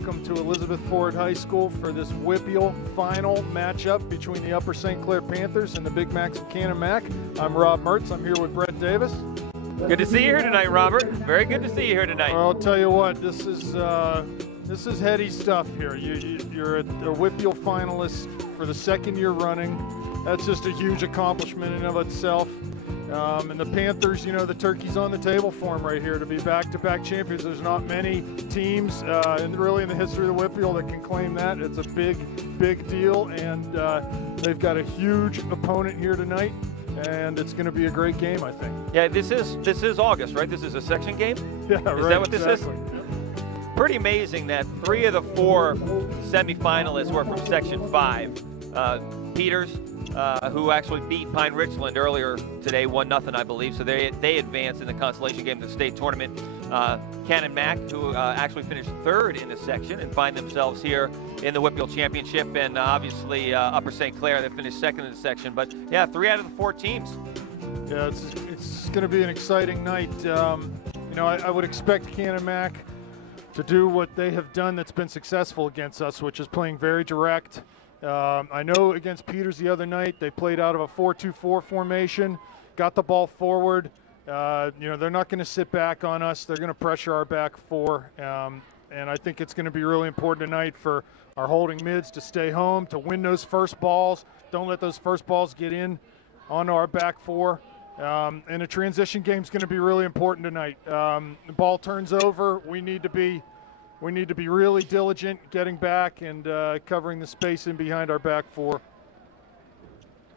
welcome to Elizabeth Ford High School for this WPIAL final matchup between the Upper St. Clair Panthers and the Big Macs of Canon-Mac. I'm Rob Mertz. I'm here with Brett Davis. Good to see you here tonight, Robert. Very good to see you here tonight. Well, I'll tell you what, this is heady stuff here. You're a WPIAL finalist for the second year running. That's just a huge accomplishment in and of itself. And the Panthers, you know, the turkey's on the table for them right here to be back-to-back champions. There's not many teams, and really in the history of the WPIAL that can claim that. It's a big deal, and they've got a huge opponent here tonight, and it's going to be a great game, I think. Yeah, this is August, right? This is a section game? Yeah, is right. Is that what this exactly. is? Pretty amazing that 3 of the 4 semifinalists were from Section 5. Peters, who actually beat Pine Richland earlier today, 1-0, I believe. So they advanced in the consolation game to the state tournament. Canon-Mac, who actually finished 3rd in the section and find themselves here in the WPIAL Championship. And obviously Upper St. Clair, that finished 2nd in the section. But yeah, 3 out of the 4 teams. Yeah, it's going to be an exciting night. You know, I would expect Canon-Mac to do what they have done that's been successful against us, which is playing very direct. I know against Peters the other night, they played out of a 4-2-4 formation, got the ball forward. You know, they're not going to sit back on us. They're going to pressure our back 4. And I think it's going to be really important tonight for our holding mids to stay home, to win those first balls. Don't let those first balls get in onto our back 4. And a transition game is going to be really important tonight. The ball turns over. We need to be really diligent getting back and covering the space in behind our back 4.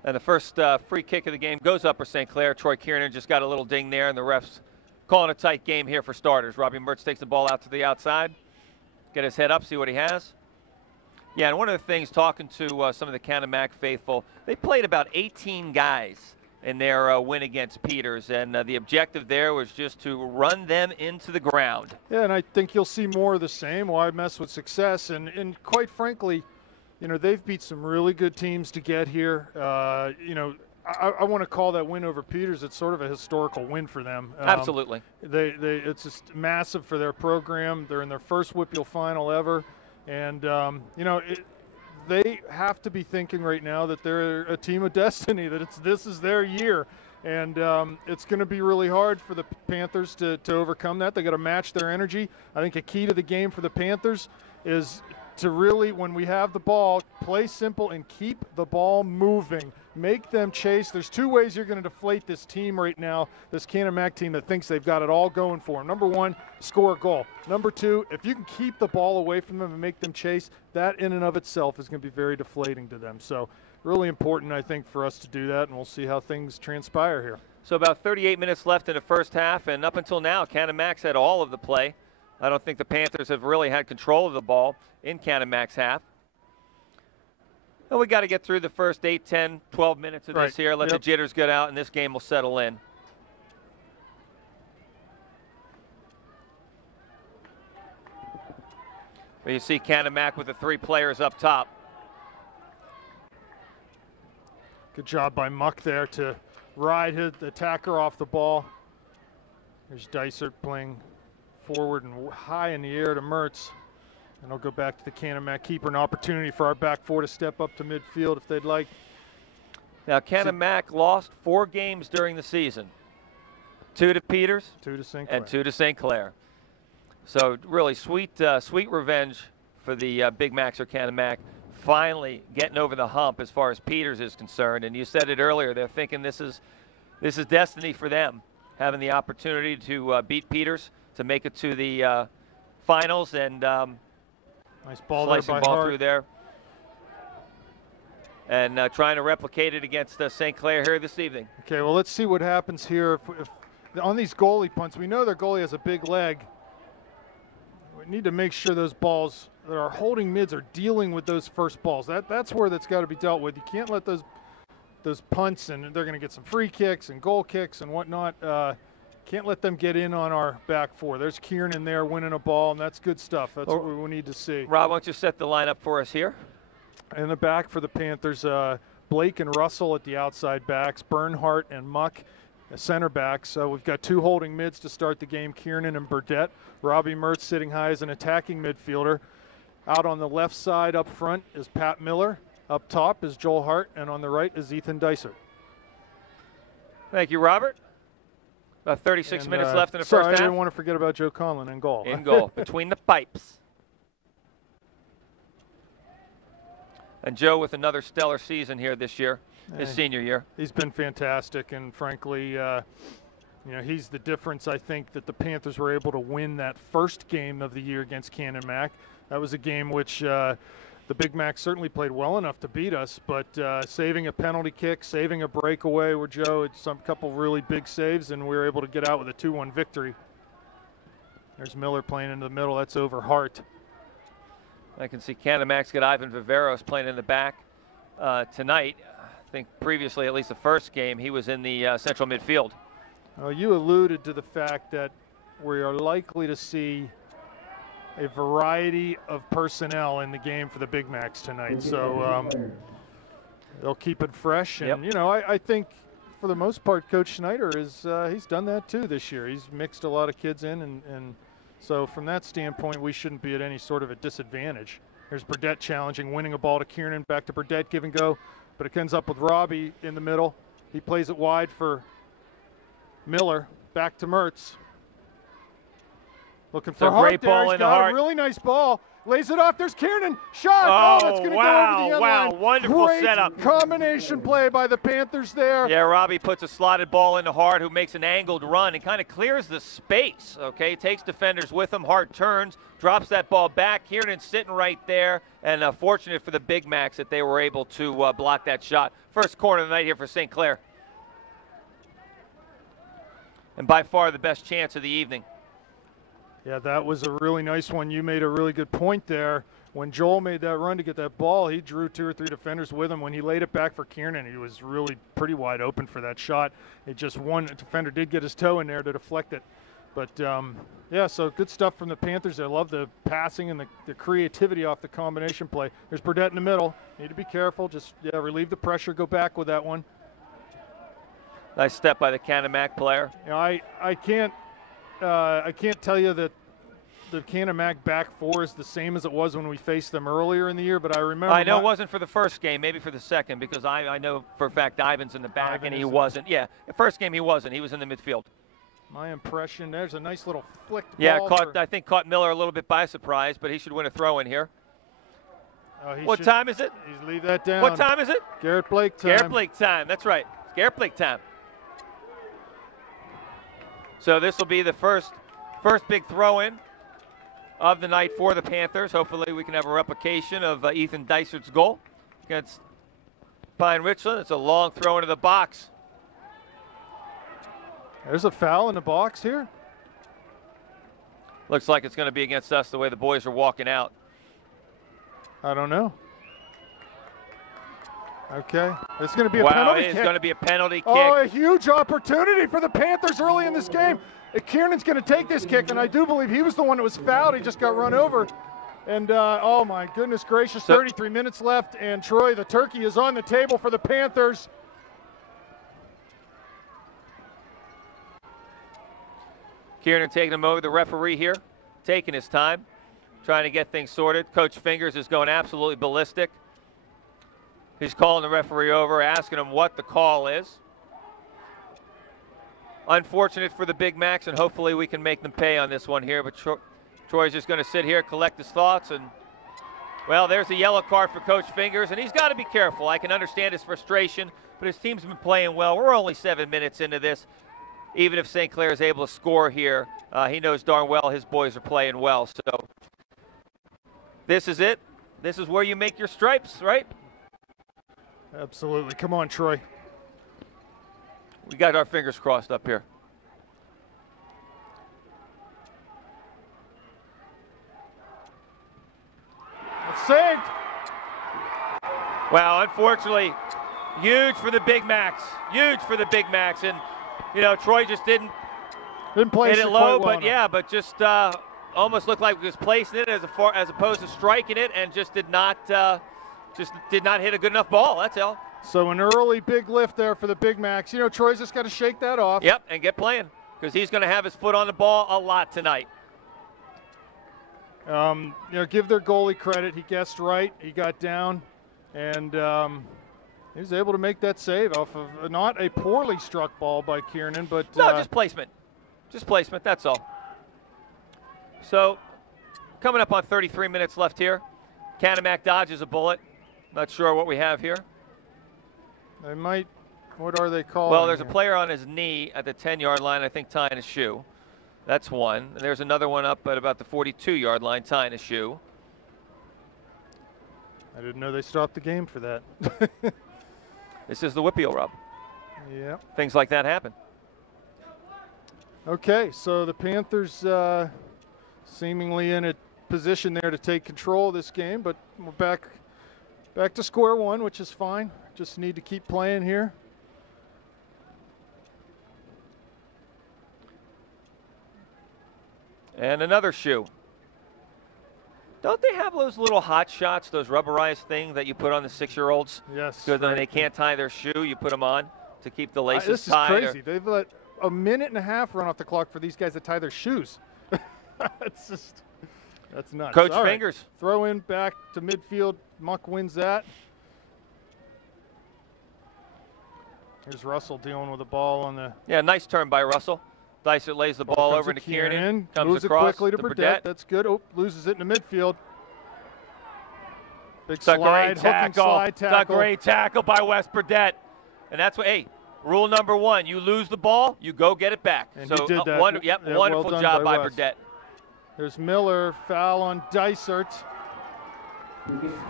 And the first free kick of the game goes Upper St. Clair. Troy Kiernan just got a little ding there, and the refs calling a tight game here for starters. Robbie Mertz takes the ball out to the outside. Get his head up, see what he has. Yeah, and one of the things, talking to some of the Canon-Mac faithful, they played about 18 guys in their win against Peters, and the objective there was just to run them into the ground. Yeah, and I think you'll see more of the same. Why mess with success? And quite frankly, you know, they've beat some really good teams to get here. You know, I want to call that win over Peters, it's sort of a historical win for them. Absolutely. It's just massive for their program. They're in their first WPIAL final ever, and you know, they have to be thinking right now that they're a team of destiny, that this is their year. And it's going to be really hard for the Panthers to overcome that. They got to match their energy. I think a key to the game for the Panthers is to really, when we have the ball, play simple and keep the ball moving. Make them chase. There's 2 ways you're going to deflate this team right now, this Canon-Mac team that thinks they've got it all going for them. Number 1, score a goal. Number 2, if you can keep the ball away from them and make them chase, that in and of itself is going to be very deflating to them. So really important, I think, for us to do that, and we'll see how things transpire here. So about 38 minutes left in the first half, and up until now, Canon-Mac's had all of the play. I don't think the Panthers have really had control of the ball in Canon-Mac's half. And we got to get through the first 8, 10, 12 minutes of this here. Let the jitters get out, and this game will settle in. Well, you see Canon-Mac with the 3 players up top. Good job by Muck there to ride his attacker off the ball. There's Dysert playing forward and high in the air to Mertz. And I'll go back to the Canon-Mac keeper, an opportunity for our back 4 to step up to midfield if they'd like. Now, Canon-Mac lost 4 games during the season. 2 to Peters, 2 to St. Clair. And 2 to St. Clair. So really sweet revenge for the Big Macs or Canon-Mac, finally getting over the hump as far as Peters is concerned. And you said it earlier, they're thinking this is destiny for them, having the opportunity to beat Peters, to make it to the finals, and nice ball slicing there by ball Hart. through there. And trying to replicate it against St. Clair here this evening. Okay, well, let's see what happens here. If on these goalie punts, we know their goalie has a big leg. We need to make sure those balls that are holding mids are dealing with those first balls. That's where that's got to be dealt with. You can't let those punts, and they're going to get some free kicks and goal kicks and whatnot. Can't let them get in on our back 4. There's Kiernan there winning a ball, and that's good stuff. That's what we need to see. Rob, why don't you set the lineup for us here? In the back for the Panthers, Blake and Russell at the outside backs, Bernhardt and Muck center backs. So we've got 2 holding mids to start the game, Kiernan and Burdett. Robbie Mertz sitting high as an attacking midfielder. Out on the left side up front is Pat Miller. Up top is Joel Hart, and on the right is Ethan Dysart. Thank you, Robert. About 36 minutes left in the first half. I didn't want to forget about Joe Conlon in goal. In goal, between the pipes. And Joe with another stellar season here this year, his senior year. He's been fantastic, and frankly, you know, he's the difference, I think, that the Panthers were able to win that first game of the year against Canon-Mac. That was a game which the Big Macs certainly played well enough to beat us, but saving a penalty kick, saving a breakaway where Joe had some couple really big saves, and we were able to get out with a 2-1 victory. There's Miller playing into the middle. That's over Hart. I can see Canon-Mac's got Ivan Viveros playing in the back tonight. I think previously, at least the first game, he was in the central midfield. You alluded to the fact that we are likely to see a variety of personnel in the game for the Big Macs tonight. So they'll keep it fresh. And, you know, I think for the most part, Coach Schneider is he's done that too this year. He's mixed a lot of kids in. And so from that standpoint, we shouldn't be at any sort of a disadvantage. Here's Burdett challenging, winning a ball to Kiernan, back to Burdett, give and go. But it ends up with Robbie in the middle. He plays it wide for Miller, back to Mertz. Looking for a great ball in the heart. A really nice ball. Lays it off. There's Kiernan. Shot. Oh, that's going to go over the end line. Wonderful great setup. Combination play by the Panthers there. Yeah, Robbie puts a slotted ball into Hart, who makes an angled run and kind of clears the space, okay? Takes defenders with him. Hart turns, drops that ball back. Kiernan's sitting right there, and fortunate for the Big Macs that they were able to block that shot. First corner of the night here for St. Clair. And by far the best chance of the evening. Yeah, that was a really nice one. You made a really good point there. When Joel made that run to get that ball, he drew 2 or 3 defenders with him. When he laid it back for Kiernan, he was really pretty wide open for that shot. It just one defender did get his toe in there to deflect it. But, yeah, so good stuff from the Panthers. I love the passing and the creativity off the combination play. There's Burdett in the middle. Need to be careful. Just, yeah, relieve the pressure. Go back with that one. Nice step by the Canon-Mac player. You know, I can't tell you that the Canon-Mac back four is the same as it was when we faced them earlier in the year, but I remember. I know it wasn't for the first game, maybe for the second, because I know for a fact Ivan's in the back and he wasn't. Yeah, the first game he wasn't. He was in the midfield. My impression, there's a nice little flick ball. Yeah, I think caught Miller a little bit by surprise, but he should win a throw in here. What time is it? He's leave that down. What time is it? Garrett Blake time. Garrett Blake time. That's right. It's Garrett Blake time. So this will be the first big throw-in of the night for the Panthers. Hopefully we can have a replication of Ethan Dysart's goal against Pine Richland. It's a long throw into the box. There's a foul in the box here. Looks like it's going to be against us the way the boys are walking out. I don't know. Okay, it's going to be a penalty kick. It's going to be a penalty kick. Oh, a huge opportunity for the Panthers early in this game. Kiernan's going to take this kick, and I do believe he was the one that was fouled. He just got run over. And, oh, my goodness gracious, 33 minutes left, and Troy, the turkey, is on the table for the Panthers. Kiernan taking him over, the referee here, taking his time, trying to get things sorted. Coach Fingers is going absolutely ballistic. He's calling the referee over, asking him what the call is. Unfortunate for the Big Macs, and hopefully we can make them pay on this one here. But Troy's just going to sit here, collect his thoughts, and, well, there's a yellow card for Coach Fingers, and he's got to be careful. I can understand his frustration, but his team's been playing well. We're only 7 minutes into this. Even if St. Clair is able to score here, he knows darn well his boys are playing well. So this is it. This is where you make your stripes, right? Absolutely. Come on, Troy. We got our fingers crossed up here. It's saved. Well, unfortunately, huge for the Big Macs. Huge for the Big Macs. And, you know, Troy just didn't place hit it low, but yeah, but just almost looked like he was placing it as opposed to striking it, and just did not hit a good enough ball. That's all. So an early big lift there for the Big Macs. You know, Troy's just got to shake that off. Yep, and get playing, because he's going to have his foot on the ball a lot tonight. Give their goalie credit. He guessed right. He got down, and he was able to make that save off of not a poorly struck ball by Kiernan, but no, just placement. Just placement, that's all. So, coming up on 33 minutes left here. Canon-Mac dodges a bullet. Not sure what we have here. They might, what are they called? Well, there's a player on his knee at the 10-yard line, I think tying a shoe. That's one. And there's another one up at about the 42-yard line tying a shoe. I didn't know they stopped the game for that. This is the WPIAL rub. Yeah. Things like that happen. Okay, so the Panthers seemingly in a position there to take control of this game, but we're back to square one, which is fine. Just need to keep playing here. And another shoe. Don't they have those little hot shots, those rubberized things that you put on the 6-year-olds? Yes. So when they can't tie their shoe, you put them on to keep the laces this tied. This is crazy. They've let a minute and a half run off the clock for these guys to tie their shoes. That's nuts. Coach All Fingers. Right. Throw in back to midfield. Muck wins that. Here's Russell dealing with the ball on the. Yeah, nice turn by Russell. Dysart lays the ball over into Kiernan. Comes moves across it quickly to Burdett. That's good. Oh, loses it in the midfield. Big slide, hooking slide tackle. It's a great tackle by Wes Burdett. And that's what, hey, rule number one, you lose the ball, you go get it back. And so, he did that. Wonderful well job by Wes. Burdett. There's Miller, foul on Dysart.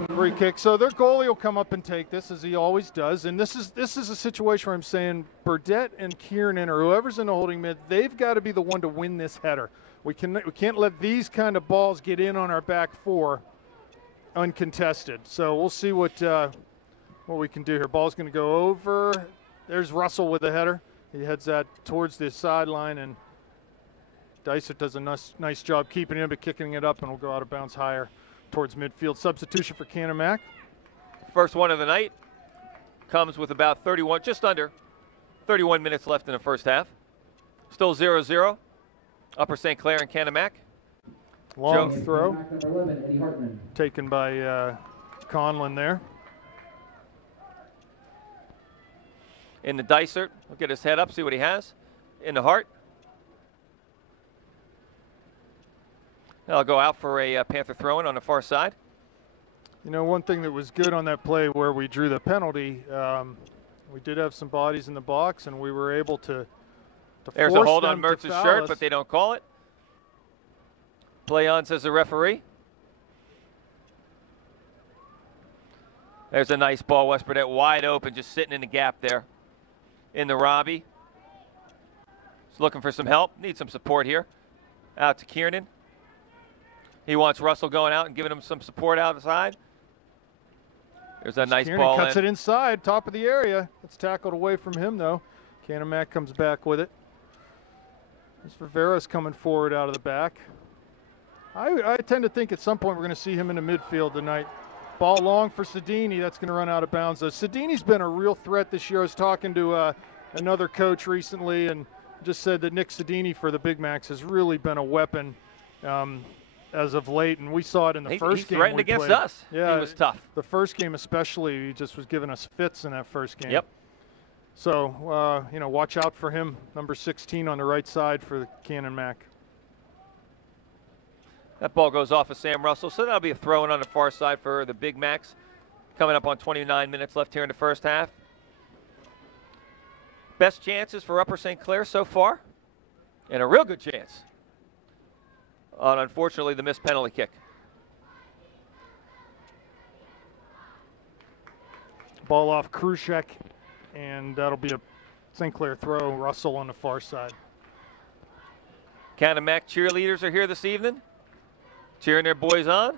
Free kick. So their goalie will come up and take this, as he always does. And this is a situation where I'm saying Burdett and Kiernan, or whoever's in the holding mid, they've got to be the one to win this header. We can't let these kind of balls get in on our back four uncontested. So we'll see what we can do here. Ball's going to go over. There's Russell with the header. He heads that towards the sideline, and Dysart does a nice job keeping him, but kicking it up, and will go out of bounds higher towards midfield. Substitution for Canon-Mac. First one of the night comes with about 31, just under 31 minutes left in the first half. Still 0-0. Upper St. Clair and Canon-Mac. Long throw taken by Conlon there. In the Dysart, we'll get his head up, see what he has. In the heart. I'll go out for a Panther throw-in on the far side. You know, one thing that was good on that play where we drew the penalty, we did have some bodies in the box, and we were able to There's force a hold them on Mertz's to foul shirt, us. but they don't call it. Play on, says the referee. There's a nice ball, Wes Burdett wide open, just sitting in the gap there in the Robbie. He's looking for some help, needs some support here. Out to Kiernan. He wants Russell going out and giving him some support outside. There's a nice Kiernan ball cuts in. it inside, top of the area. It's tackled away from him, though. Canon-Mac comes back with it. There's Viveros coming forward out of the back. I tend to think at some point we're going to see him in the midfield tonight. Ball long for Sedini. That's going to run out of bounds. Sedini's been a real threat this year. I was talking to another coach recently and just said that Nick Sedini for the Big Macs has really been a weapon as of late, and we saw it in the first game. He threatened against us. Yeah, he was tough. The first game especially, he just was giving us fits in that first game. Yep. So, watch out for him, number 16 on the right side for the Canon-Mac. That ball goes off of Sam Russell, so that'll be a throw-in on the far side for the Big Macs. Coming up on 29 minutes left here in the first half. Best chances for Upper St. Clair so far, and a real good chance on, unfortunately, the missed penalty kick. Ball off Krushek, and that'll be a St. Clair throw. Russell on the far side. Canon-Mac cheerleaders are here this evening, cheering their boys on.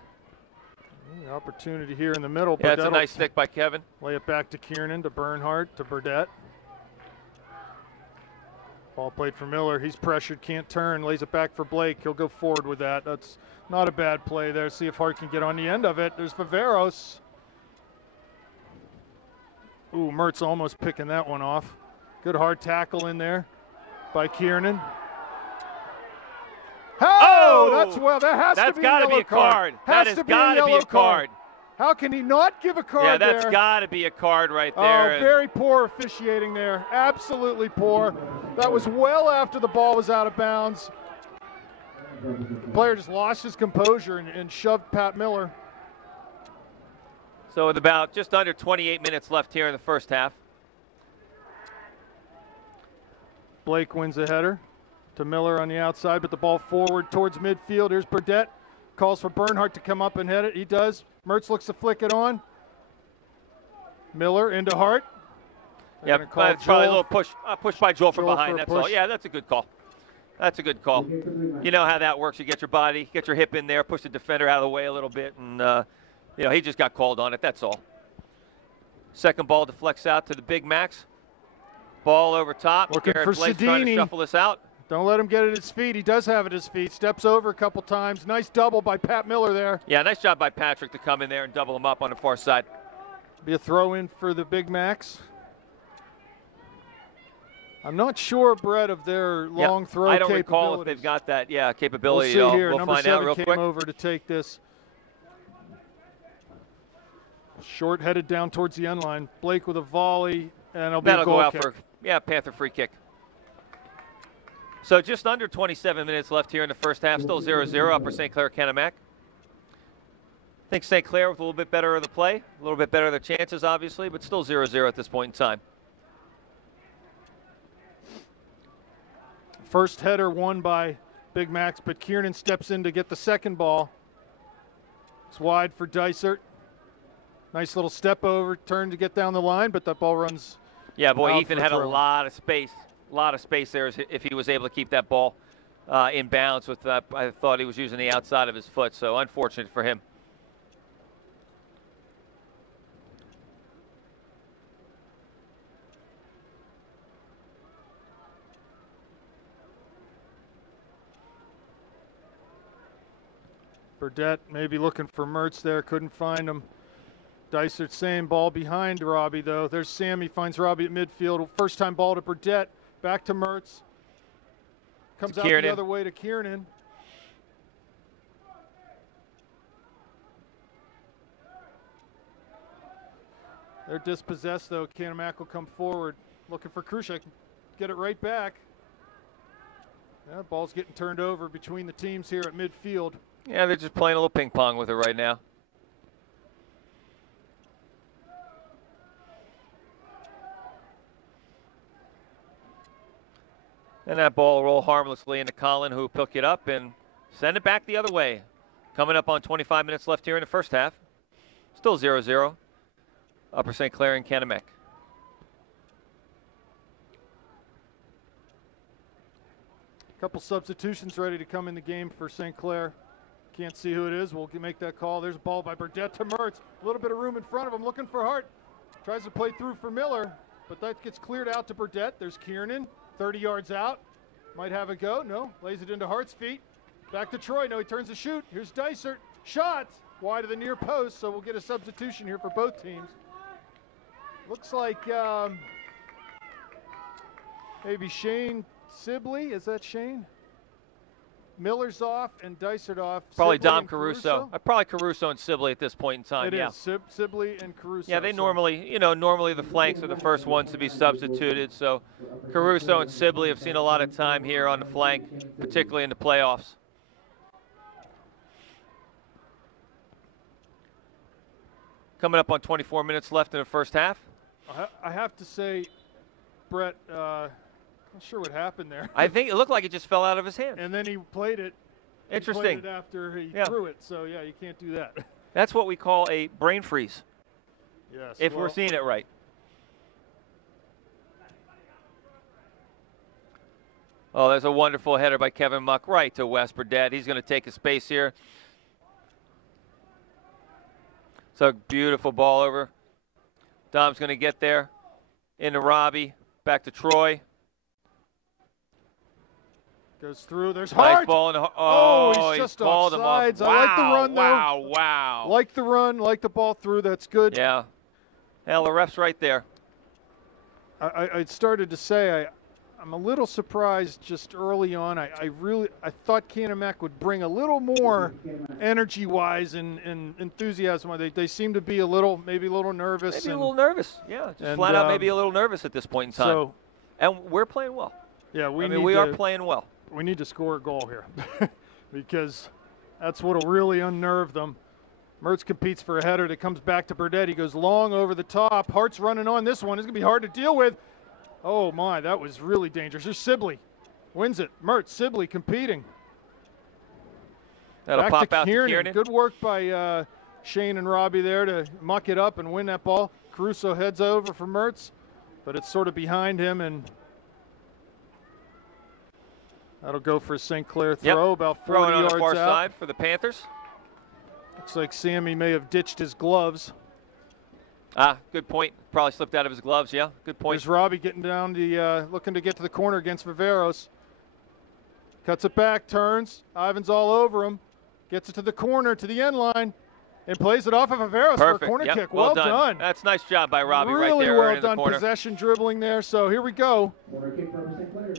The opportunity here in the middle. Yeah, it's a nice stick by Kevin. Lay it back to Kiernan, to Bernhardt, to Burdett. Ball played for Miller. He's pressured, can't turn. Lays it back for Blake. He'll go forward with that. That's not a bad play there. See if Hart can get on the end of it. There's Viveros. Ooh, Mertz almost picking that one off. Good hard tackle in there by Kiernan. Oh, Well, that has to be a gotta yellow be a card. That has got to be a card. How can he not give a card Yeah, there? that's got to be a card right there. Oh, very poor officiating there. Absolutely poor. That was well after the ball was out of bounds. The player just lost his composure and shoved Pat Miller. So with about just under 28 minutes left here in the first half. Blake wins the header to Miller on the outside, but the ball forward towards midfield. Here's Burdett. Calls for Bernhardt to come up and head it. He does. Mertz looks to flick it on. Miller into Hart. Yeah, probably a little push by Joel from behind. That's all. Yeah, that's a good call. That's a good call. You know how that works. You get your body, get your hip in there, push the defender out of the way a little bit, and he just got called on it. That's all. Second ball deflects out to the Big Max. Ball over top. Looking for Blake's trying to shuffle this out. Don't let him get at his feet. He does have it at his feet. Steps over a couple times. Nice double by Pat Miller there. Yeah, nice job by Patrick to come in there and double him up on the far side. Be a throw in for the Big Max. I'm not sure, Brett, of their long throw I don't capabilities. recall if they've got that capability. We'll see here. We'll Number find out 7 real came quick. over to take this. Short headed down towards the end line. Blake with a volley, and it'll be a goal kick. Go out for Panther free kick. So just under 27 minutes left here in the first half. Still 0-0 Upper St. Clair Canon-Mac. I think St. Clair with a little bit better of the play, a little bit better of their chances, obviously, but still 0-0 at this point in time. First header won by Big Max, but Kiernan steps in to get the second ball. It's wide for Dysert. Nice little step over, turn to get down the line, but that ball runs. Yeah, boy, out Ethan for had a throw. lot of space. A lot of space there if he was able to keep that ball in bounds. With I thought he was using the outside of his foot, so unfortunate for him. Burdett maybe looking for Mertz there, couldn't find him. Dysert same ball behind Robbie though. There's Sammy, finds Robbie at midfield. First time ball to Burdett, back to Mertz. Comes out the other way to Kiernan. They're dispossessed though. Canon-Mac will come forward, looking for Krushek. Get it right back. Yeah, ball's getting turned over between the teams here at midfield. Yeah, they're just playing a little ping pong with it right now. And that ball will roll harmlessly into Colin, who will pick it up and send it back the other way. Coming up on 25 minutes left here in the first half. Still 0-0. Upper St. Clair and Canon-Mac. Couple substitutions ready to come in the game for St. Clair. Can't see who it is. We'll make that call. There's a ball by Burdett to Mertz. A little bit of room in front of him, looking for Hart. Tries to play through for Miller, but that gets cleared out to Burdett. There's Kiernan, 30 yards out. Might have a go. No, lays it into Hart's feet. Back to Troy. No, he turns to shoot. Here's Dysert. Shot wide of the near post, so we'll get a substitution here for both teams. Looks like maybe Shane Sibley. Is that Shane? Miller's off and Dysert off. Probably Sibley Dom Caruso. Probably Caruso and Sibley at this point in time. It is Sibley and Caruso. Yeah, they normally, normally the flanks are the first ones to be substituted. So Caruso and Sibley have seen a lot of time here on the flank, particularly in the playoffs. Coming up on 24 minutes left in the first half. I have to say, Brett, not sure what happened there. I think it looked like it just fell out of his hand. And then he played it. Interesting. He played it after he threw it. So, yeah, you can't do that. That's what we call a brain freeze. Yes. If we're seeing it right. Oh, there's a wonderful header by Kevin Muck right to Wes Burdett. He's going to take a space here. So beautiful ball over. Dom's going to get there. Into Robbie. Back to Troy. Goes through. There's Hart. Nice ball. He's just offsides. Wow, I like the run, though. Wow. Like the run. Like the ball through. That's good. Yeah. Hell, the ref's right there. I started to say I'm a little surprised just early on. I thought Canon-Mac would bring a little more energy-wise and enthusiasm. They seem to be maybe a little nervous. Maybe a little nervous, yeah. Just flat out maybe a little nervous at this point in time. So, and we're playing well. Yeah, we are playing well. We need to score a goal here because that's what'll really unnerve them. Mertz competes for a header that comes back to Burdett. He goes long over the top. Hart's running on this one. It's going to be hard to deal with. Oh, my, that was really dangerous. There's Sibley. Wins it. Mertz, Sibley competing. That'll back pop to out Kiernan. to Kiernan. Good work by Shane and Robbie there to muck it up and win that ball. Caruso heads over for Mertz, but it's sort of behind him, and that'll go for a St. Clair throw, about 40 Throwing yards on the far out. side for the Panthers. Looks like Sammy may have ditched his gloves. Good point. Probably slipped out of his gloves, yeah. Good point. There's Robbie getting down the, looking to get to the corner against Viveros. Cuts it back, turns. Ivan's all over him. Gets it to the corner, to the end line, and plays it off of Viveros for a corner kick. Well done. That's a nice job by Robbie really right there. Really well in the done. corner. Possession dribbling there. So here we go. Corner kick for St. Clair.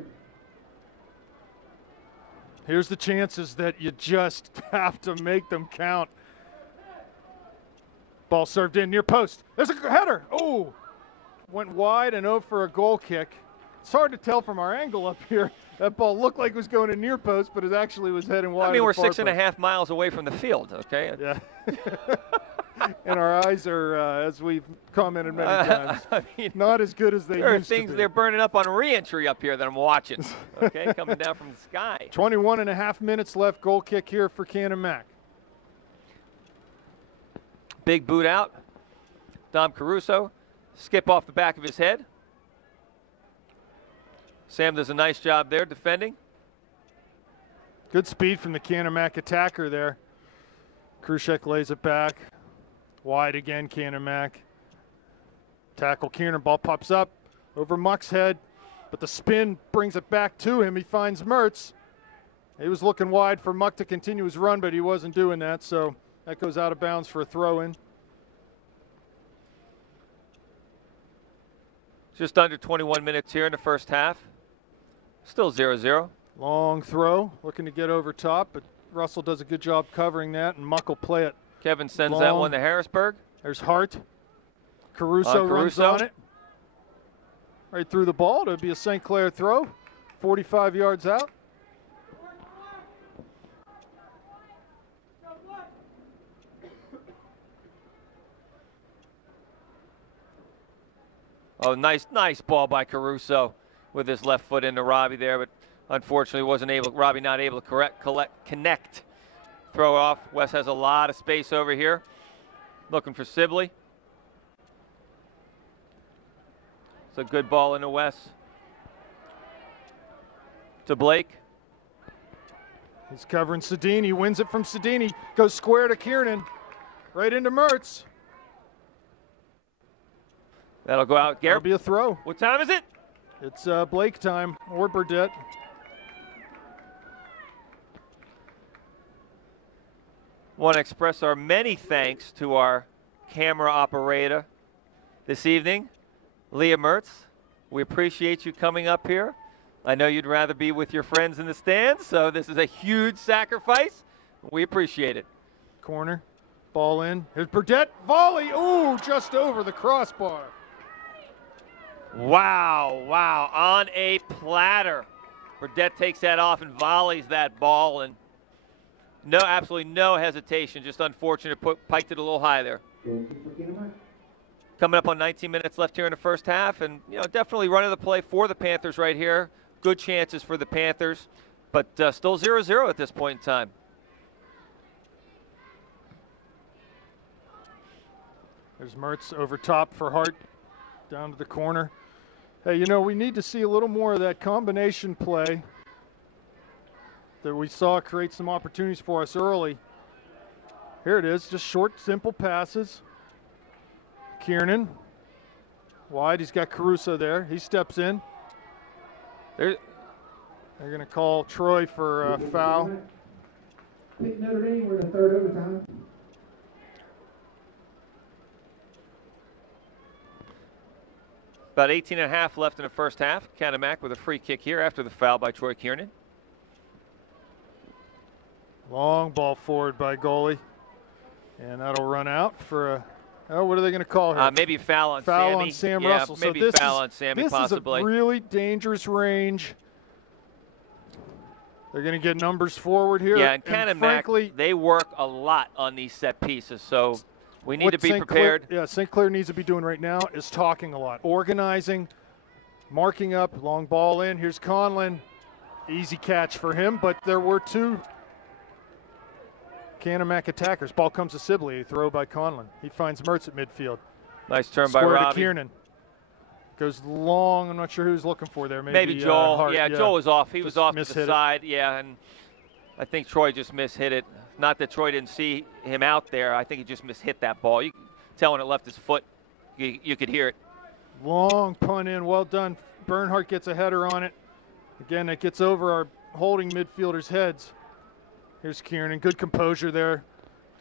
Here's the chances that you just have to make them count. Ball served in near post. There's a header. Oh, went wide and over for a goal kick. It's hard to tell from our angle up here. That ball looked like it was going to near post, but it actually was heading wide. I mean, we're 6.5 miles away from the field, okay? Yeah. And our eyes are, as we've commented many times, I mean, not as good as they there are used to things be. they're burning up on re-entry up here that I'm watching, okay, coming down from the sky. 21.5 minutes left. Goal kick here for Canon-Mac. Big boot out. Dom Caruso. Skip off the back of his head. Sam does a nice job there defending. Good speed from the Canon-Mac attacker there. Krushek lays it back. Wide again, Canon-Mac. Tackle Kiernan, ball pops up over Muck's head, but the spin brings it back to him. He finds Mertz. He was looking wide for Muck to continue his run, but he wasn't doing that, so that goes out of bounds for a throw-in. Just under 21 minutes here in the first half. Still 0-0. Long throw, looking to get over top, but Russell does a good job covering that, and Muck will play it. Kevin sends long. that one to Harrisburg. There's Hart. Caruso runs on it. Right through the ball. It'll be a St. Clair throw. 45 yards out. Oh, nice ball by Caruso with his left foot into Robbie there, but unfortunately Robbie not able to connect. Throw off. Wes has a lot of space over here. Looking for Sibley. It's a good ball into Wes. To Blake. He's covering Sedini. Wins it from Sedini. Goes square to Kiernan. Right into Mertz. That'll go out. Garrett. That'll be a throw. What time is it? It's Blake time, or Burdett. Want to express our many thanks to our camera operator this evening, Leah Mertz. We appreciate you coming up here. I know you'd rather be with your friends in the stands, so this is a huge sacrifice. We appreciate it. Corner, ball in. Here's Burdett, volley. Ooh, just over the crossbar. Wow, on a platter. Burdett takes that off and volleys that ball, and absolutely no hesitation. Just unfortunate, piked it a little high there. Coming up on 19 minutes left here in the first half, and definitely running the play for the Panthers right here. Good chances for the Panthers, but still 0-0 at this point in time. There's Mertz over top for Hart, down to the corner. Hey, we need to see a little more of that combination play that we saw create some opportunities for us early. Here it is, just short, simple passes. Kiernan, wide, he's got Caruso there. He steps in. They're going to call Troy for a foul. Pick Notre Dame, we're in the third overtime. About 18.5 left in the first half. Canon-Mac with a free kick here after the foul by Troy Kiernan. Long ball forward by goalie. And that'll run out for a, oh, what are they going to call here? Maybe a foul on Sammy. Foul on Sam yeah, Russell. Maybe so a foul on Sammy possibly. This is a really dangerous range. They're going to get numbers forward here. Yeah, and Canon-Mac, they work a lot on these set pieces, so we need to be prepared. Yeah, St. Clair needs to be doing right now is talking a lot. Organizing, marking up, long ball in. Here's Conlon. Easy catch for him, but there were two Canon-Mac attackers. Ball comes to Sibley, a throw by Conlon. He finds Mertz at midfield. Nice turn by Robbie. To Kiernan. Goes long. I'm not sure who's looking for there. Maybe Joel. Hart. Yeah, Joel was off. He was off to the mishit side. Yeah, and I think Troy just mishit it. Not that Troy didn't see him out there. I think he just mishit that ball. You can tell when it left his foot. You could hear it. Long punt in. Well done. Bernhardt gets a header on it. Again, it gets over our holding midfielders' heads. Here's Kiernan. Good composure there.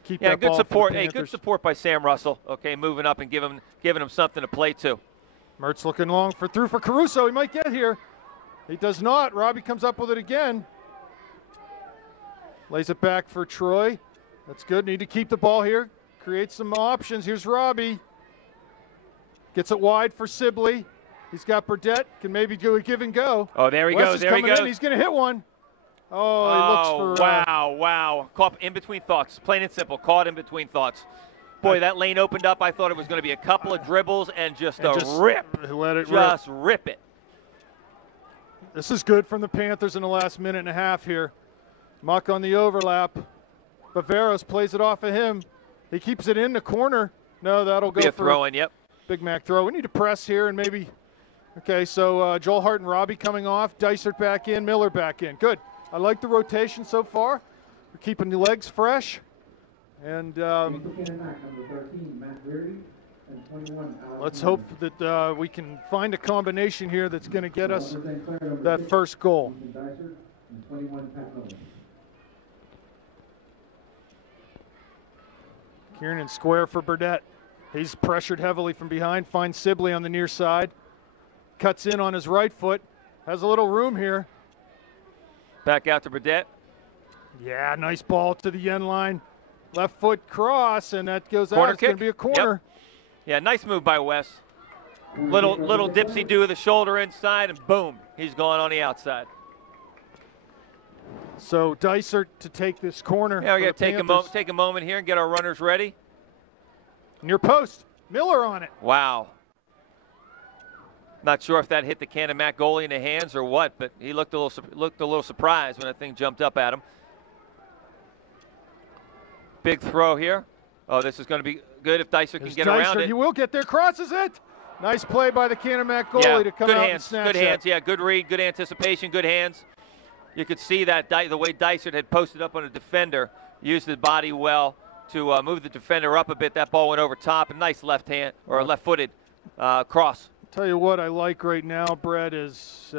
Keep that good ball support. For the Hey, Panthers. good support by Sam Russell. Okay, moving up and giving him something to play to. Mertz looking long through for Caruso. He might get here. He does not. Robbie comes up with it again. Lays it back for Troy. That's good. Need to keep the ball here. Create some options. Here's Robbie. Gets it wide for Sibley. He's got Burdett. Can maybe do a give and go. Oh, there he goes. There he goes. He's going to hit one. Oh, he looks for. Wow. Caught in between thoughts. Plain and simple. Caught in between thoughts. Boy, that lane opened up. I thought it was going to be a couple of dribbles and just rip. Let it just rip it. This is good from the Panthers in the last minute and a half here. Muck on the overlap. Bavaros plays it off of him. He keeps it in the corner. No, that'll go for a throw-in. Yep. Big Mac throw. We need to press here and maybe. Okay, so Joel Hart and Robbie coming off. Dysert back in. Miller back in. Good. I like the rotation so far. We're keeping the legs fresh. And let's hope that we can find a combination here that's going to get us that first goal. Kiernan square for Burdett. He's pressured heavily from behind. Finds Sibley on the near side. Cuts in on his right foot. Has a little room here. Back out to Burdett. Yeah, nice ball to the end line. Left foot cross, and that goes out. It's going to be a corner. Yep. Yeah, nice move by Wes. Little dipsy-do with the shoulder inside, and boom, he's gone on the outside. So Dysert to take this corner. Yeah, we got to take a moment here and get our runners ready. Near post, Miller on it. Wow. Not sure if that hit the Canon-Mac goalie in the hands or what, but he looked a little surprised when that thing jumped up at him. Big throw here. Oh, this is going to be good if Dysert can get around it. He will get there. Crosses it. Nice play by the Canon-Mac goalie to come out and snatch Good hands. Yeah, good read, good anticipation, good hands. You could see that the way Dysert had posted up on a defender, used his body well to move the defender up a bit. That ball went over top. A nice left hand or left-footed cross. Tell you what I like right now, Brett, is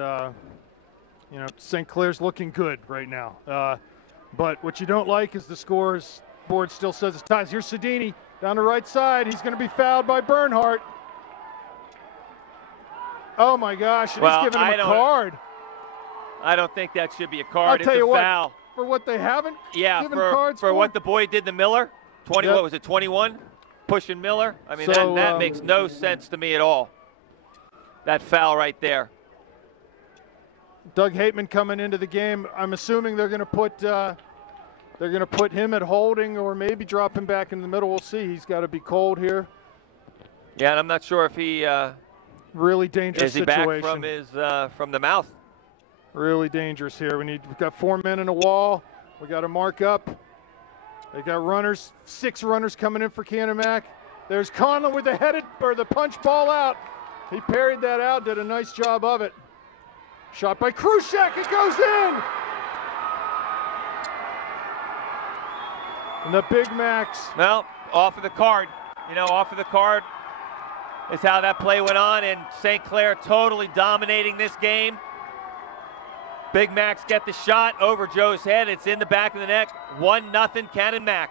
St. Clair's looking good right now. But what you don't like is the scores. Board still says it's ties. Here's Sedini down the right side. He's going to be fouled by Bernhardt. Oh my gosh! He's giving him a card. I don't think that should be a card. I'll tell you what, foul. For what they haven't given cards for what the boy did to Miller. 20. Yep. What was it? 21, pushing Miller. I mean, that makes no sense to me at all. That foul right there. Doug Hateman coming into the game. I'm assuming they're going to put. They're going to put him at holding or maybe drop him back in the middle. We'll see. He's got to be cold here. Yeah, and I'm not sure if he really dangerous situation. Is he back from the mouth? Really dangerous here. We've got 4 men in a wall. We got to mark up. They got runners, 6 runners coming in for Canon-Mac. There's Conlon with the punch ball out. He parried that out, did a nice job of it. Shot by Krushek, it goes in. And the Big Macs. Well, off of the card. Off of the card is how that play went on, and St. Clair totally dominating this game. Big Macs get the shot over Joe's head. It's in the back of the net. 1-0 Canon-Mac.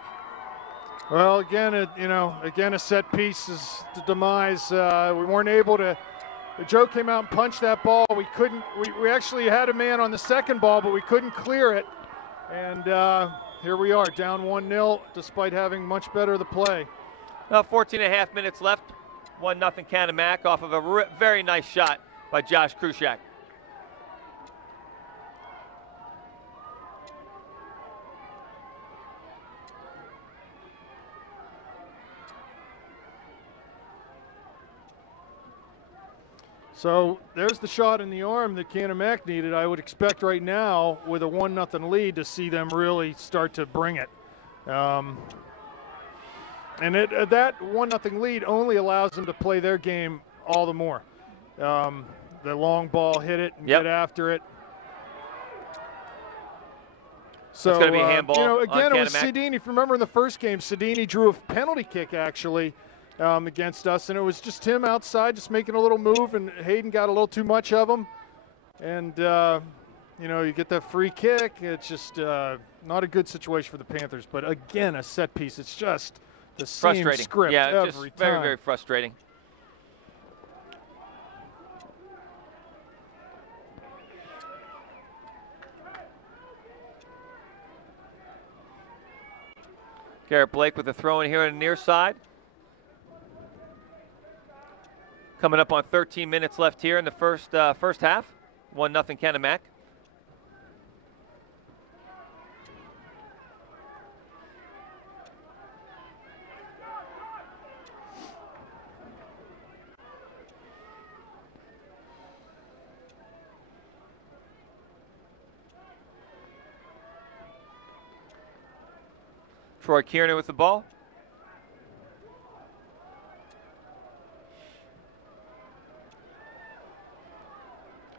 Well, again, a set piece is the demise. We weren't able to Joe came out and punched that ball. We couldn't. We actually had a man on the second ball, but we couldn't clear it. And here we are, down 1-0, despite having much better of the play. 14.5 minutes left. 1-0 Canon-Mac off of a very nice shot by Josh Krushak. So there's the shot in the arm that Canon-Mac needed. I would expect right now, with a 1-0 lead, to see them really start to bring it. And that 1-0 lead only allows them to play their game all the more. The long ball, hit it, and get after it. So, it's going to be a handball. You know, again, it was Canon-Mac. Sedini. If you remember in the first game, Sedini drew a penalty kick, actually, against us, and it was just him outside just making a little move, and Hayden got a little too much of him. And, you know, you get that free kick. It's just not a good situation for the Panthers. But, again, a set piece. It's just the same script every just time. Very, very frustrating. Garrett Blake with a throw in here on the near side. Coming up on 13 minutes left here in the first half. 1-0 Canon-Mac. Troy Kiernan with the ball.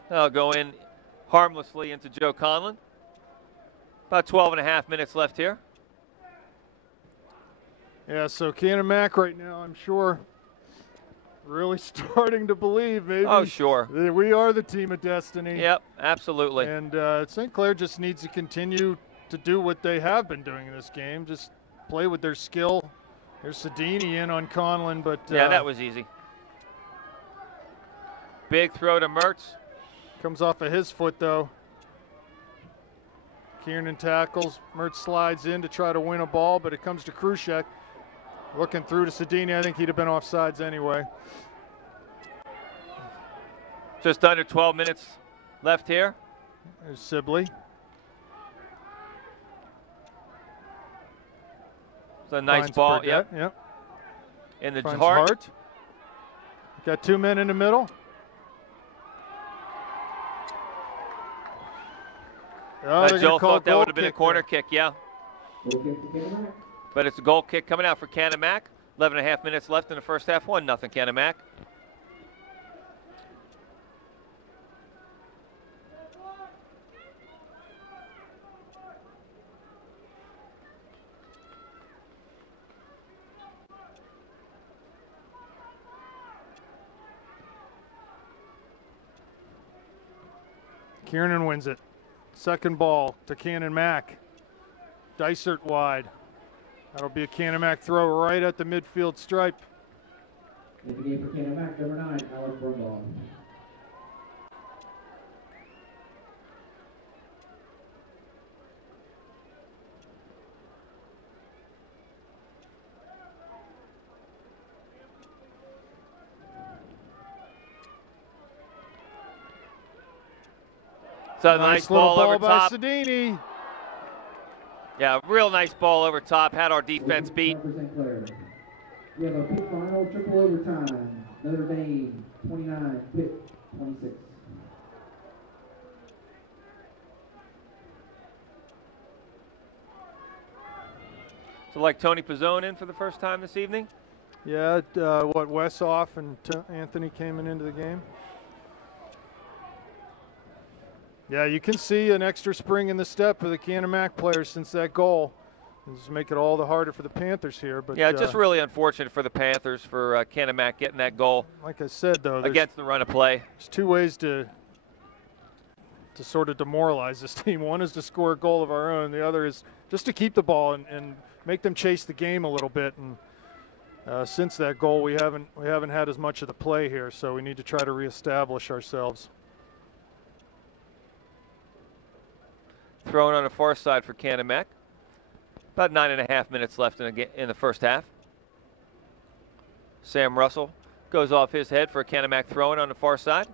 They'll go in harmlessly into Joe Conlon. About 12.5 minutes left here. Yeah, so Canon-Mac right now, I'm sure, really starting to believe maybe. Oh, sure. We are the team of destiny. Yep, absolutely. And St. Clair just needs to continue to do what they have been doing in this game, just play with their skill. There's Sedini in on Conlon, but yeah, that was easy. Big throw to Mertz. Comes off of his foot, though. Kiernan tackles. Mertz slides in to try to win a ball, but it comes to Krushek. Looking through to Sedini. I think he'd have been offsides anyway. Just under 12 minutes left here. There's Sibley. It's a nice Finds ball. Burdett, Yep. In the Finds heart. Hart. Got 2 men in the middle. Oh, Joe thought that would have been a corner kick, yeah. Goal kick to Canon-Mac. But it's a goal kick coming out for Canon-Mac. 11.5 minutes left in the first half. 1-0 Canon-Mac. Kiernan wins it. Second ball to Canon-Mac. Dysert wide. That'll be a Canon-Mac throw right at the midfield stripe. In the game for Canon-Mac, number 9, Alex Brumbaugh. So nice ball over by top. Sedini. Yeah, real nice ball over top. Had our defense beat. St. Clair. We have a Pitt final, triple overtime. Notre Dame, 29, Pitt, 26. So like Tony Pizzone in for the first time this evening? Yeah, Wes off and Anthony came into the game. Yeah, you can see an extra spring in the step for the Canon-Mac players since that goal. Just make it all the harder for the Panthers here. But yeah, just really unfortunate for the Panthers for Canon-Mac getting that goal. Like I said, though, against the run of play. There's two ways to sort of demoralize this team. One is to score a goal of our own. The other is just to keep the ball and make them chase the game a little bit. And Since that goal, we haven't had as much of the play here, so we need to try to reestablish ourselves. Thrown on the far side for Canon-Mac. About 9.5 minutes left in the first half. Sam Russell goes off his head for a Canon-Mac throw-in on the far side.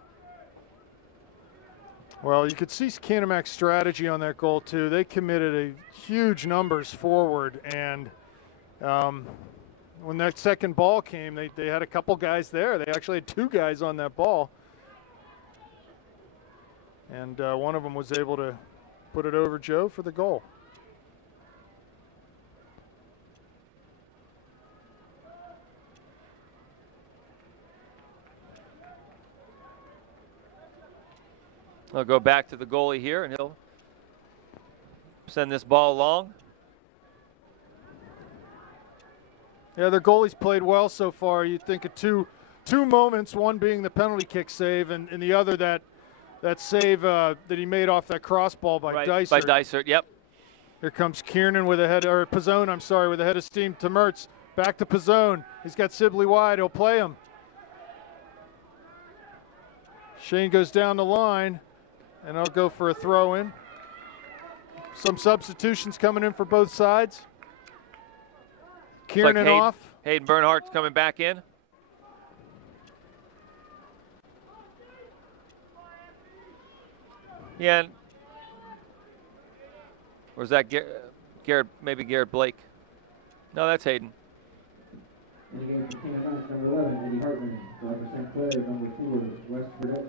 Well, you could see Canon-Mac's strategy on that goal too. They committed a huge numbers forward, and when that second ball came, they had a couple guys there. They actually had 2 guys on that ball, and one of them was able to put it over Joe for the goal. I'll go back to the goalie here, and he'll send this ball along. Yeah, their goalie's played well so far. You'd think of two moments, one being the penalty kick save, and the other that save that he made off that cross ball by Dysert. By Dysert, yep. Here comes Kiernan with a head, or Pizzone, I'm sorry, with a head of steam to Mertz. Back to Pizzone. He's got Sibley wide. He'll play him. Shane goes down the line, and I'll go for a throw in. Some substitutions coming in for both sides. Kiernan off. Hayden Bernhardt's coming back in. Yeah. Or is that Garrett? Maybe Garrett Blake. No, that's Hayden. In the game for Canon-Mac, number 11, Eddie Hartman. For St. Clair, number 4, Wes Burdett.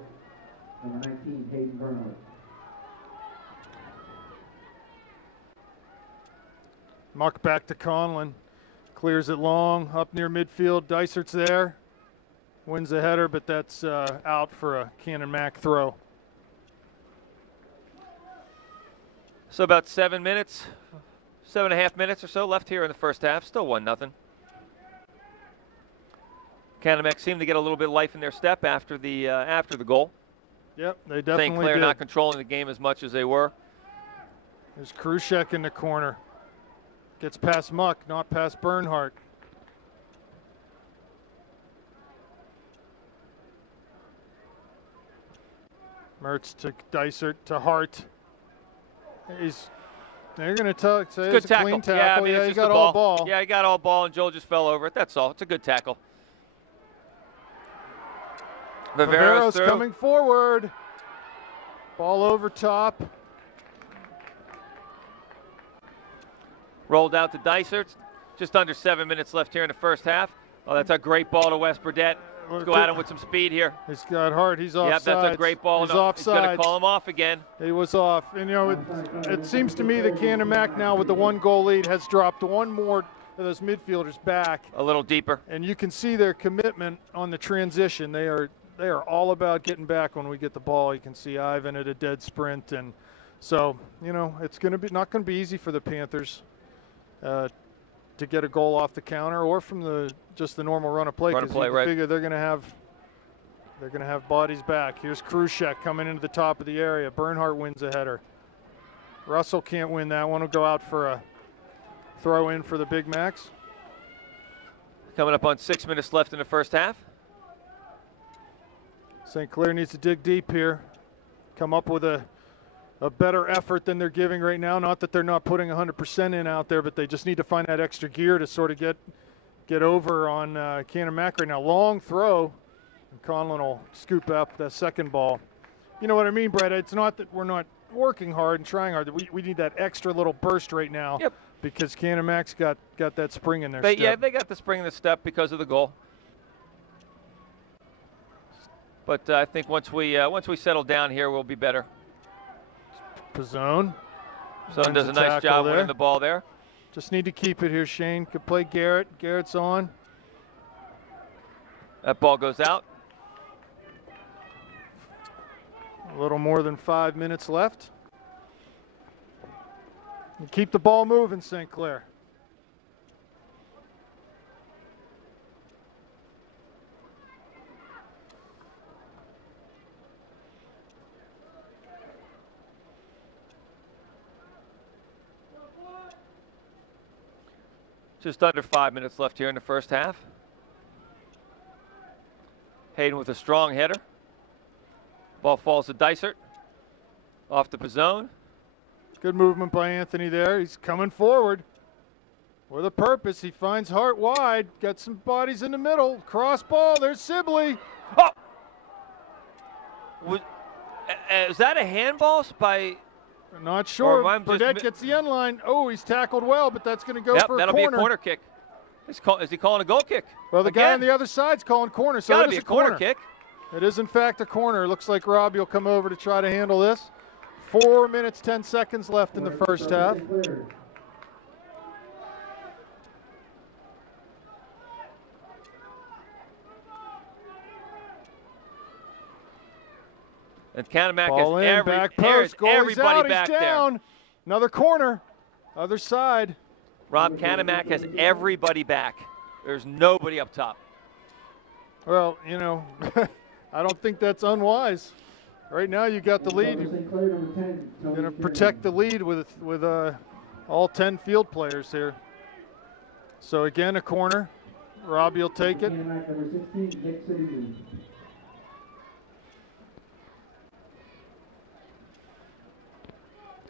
Number 19, Hayden Bernhardt. Muck back to Conlon. Clears it long, up near midfield. Dysert's there. Wins the header, but that's out for a Canon-Mac throw. So about 7 minutes, 7.5 minutes or so left here in the first half. Still 1-0. Canon-Mac seemed to get a little bit of life in their step after the goal. Yep, they definitely St. Clair did. not controlling the game as much as they were. There's Krushek in the corner. Gets past Muck, not past Bernhardt. Mertz to Dysert to Hart. They're going to say it's a clean tackle. Yeah, I mean, yeah, it's he just got a all ball. Yeah, he got all ball, and Joel just fell over it. That's all. It's a good tackle. Vivero's coming forward. Ball over top. Rolled out to Dysert. Just under 7 minutes left here in the first half. Oh, that's a great ball to Wes Burdett. Let's go at him with some speed here. He's got Hart. He's offside. Yep, that's a great ball. He's offside. He's going to call him off again. He was off. And, you know, it seems to me that Canon-Mac now with the 1-goal lead has dropped one more of those midfielders back. A little deeper. And you can see their commitment on the transition. They are all about getting back when we get the ball. You can see Ivan at a dead sprint. And so, you know, it's not going to be easy for the Panthers to get a goal off the counter or from just the normal run of play, because you figure they're going to have bodies back. Here's Krushek coming into the top of the area. Bernhardt wins a header. Russell can't win that one. Will go out for a throw in for the Big Macs. Coming up on 6 minutes left in the first half. St. Clair needs to dig deep here, come up with a better effort than they're giving right now. Not that they're not putting 100% in out there, but they just need to find that extra gear to sort of get over on Canon-Mac right now. Long throw, and Conlon will scoop up the second ball. You know what I mean, Brett? It's not that we're not working hard and trying hard. We need that extra little burst right now. Yep. Because Canon-Mac's got that spring in their step. Yeah, they got the spring in the step because of the goal. But I think once we settle down here, we'll be better. Pizzone. Pizzone does a nice job winning the ball there. Just need to keep it here, Shane. Could play Garrett. Garrett's on. That ball goes out. A little more than 5 minutes left. And keep the ball moving, St. Clair. Just under 5 minutes left here in the first half. Hayden with a strong header. Ball falls to Dysert. Off the zone. Good movement by Anthony there. He's coming forward with a purpose. He finds Hart wide. Got some bodies in the middle. Cross ball. There's Sibley. Oh! Is that a handball by? Not sure. Or Burdett gets the end line. Oh, he's tackled well, but that's going to go for a that'll corner. be a corner kick. Is he calling a goal kick? Well, the Again? guy on the other side's calling corner, so Gotta it be is a corner kick. It is, in fact, a corner. It looks like Robbie will come over to try to handle this. 4 minutes, 10 seconds left in the first half. And Canon-Mac Ball in, has back post, everybody out, back he's down. there. Another corner, other side. Rob, Canon-Mac has everybody back. There's nobody up top. Well, you know, I don't think that's unwise. Right now you got the lead. You're going to protect the lead with all 10 field players here. So again, a corner. Robbie will take it.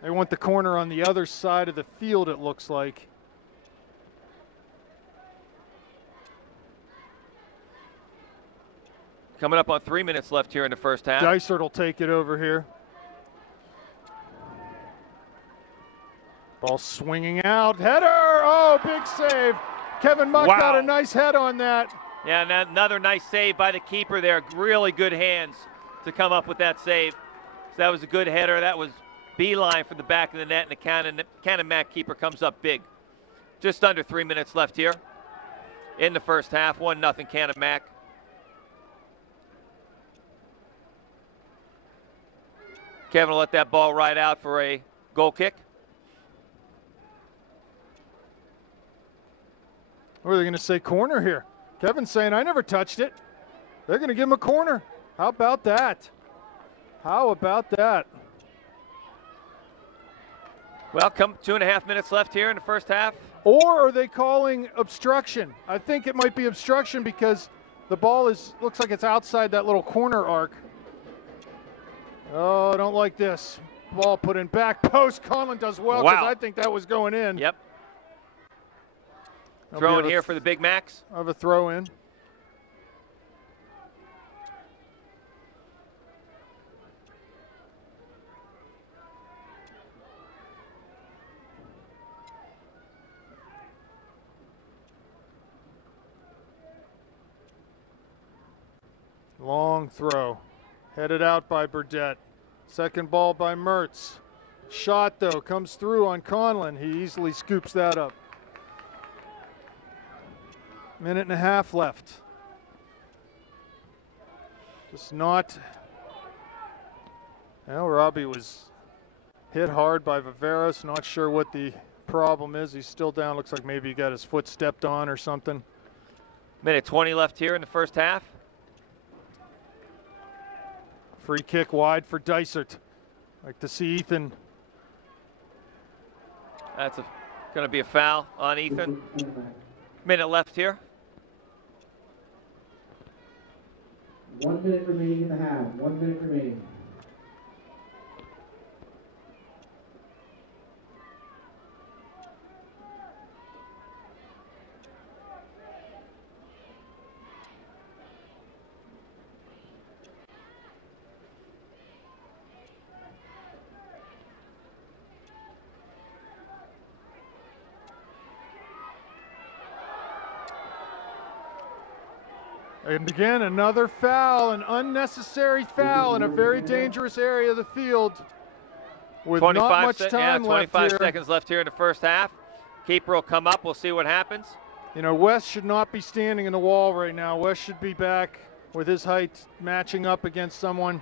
They want the corner on the other side of the field, it looks like. Coming up on 3 minutes left here in the first half. Dysert will take it over here. Ball swinging out. Header! Oh, big save. Kevin Muck got a nice head on that. Yeah, and another nice save by the keeper there. Really good hands to come up with that save. So that was a good header. That was beeline from the back of the net, and the Canon-Mac keeper comes up big. Just under 3 minutes left here in the first half. 1-0 Canon-Mac. Kevin will let that ball ride out for a goal kick. Or are they going to say corner here? Kevin's saying, I never touched it. They're going to give him a corner. How about that? How about that? Well, 2.5 minutes left here in the first half. Or are they calling obstruction? I think it might be obstruction because the ball looks like it's outside that little corner arc. Oh, I don't like this. Ball put in back post. Conlon does well because I think that was going in. Yep. Throw in here for the Big Macs. Of a throw in. Long throw. Headed out by Burdett. Second ball by Mertz. Shot, though, comes through on Conlon. He easily scoops that up. Minute and a half left. Just not. Well, Robbie was hit hard by Viveros. Not sure what the problem is. He's still down. Looks like maybe he got his foot stepped on or something. Minute 20 left here in the first half. Free kick wide for Dysert. Like to see Ethan. That's going to be a foul on Ethan. Minute left here. 1 minute remaining in the half. 1 minute remaining. And again, another foul, an unnecessary foul in a very dangerous area of the field. With not much time left 25 here. seconds left here in the first half. Keeper will come up. We'll see what happens. You know, West should not be standing in the wall right now. West should be back with his height matching up against someone.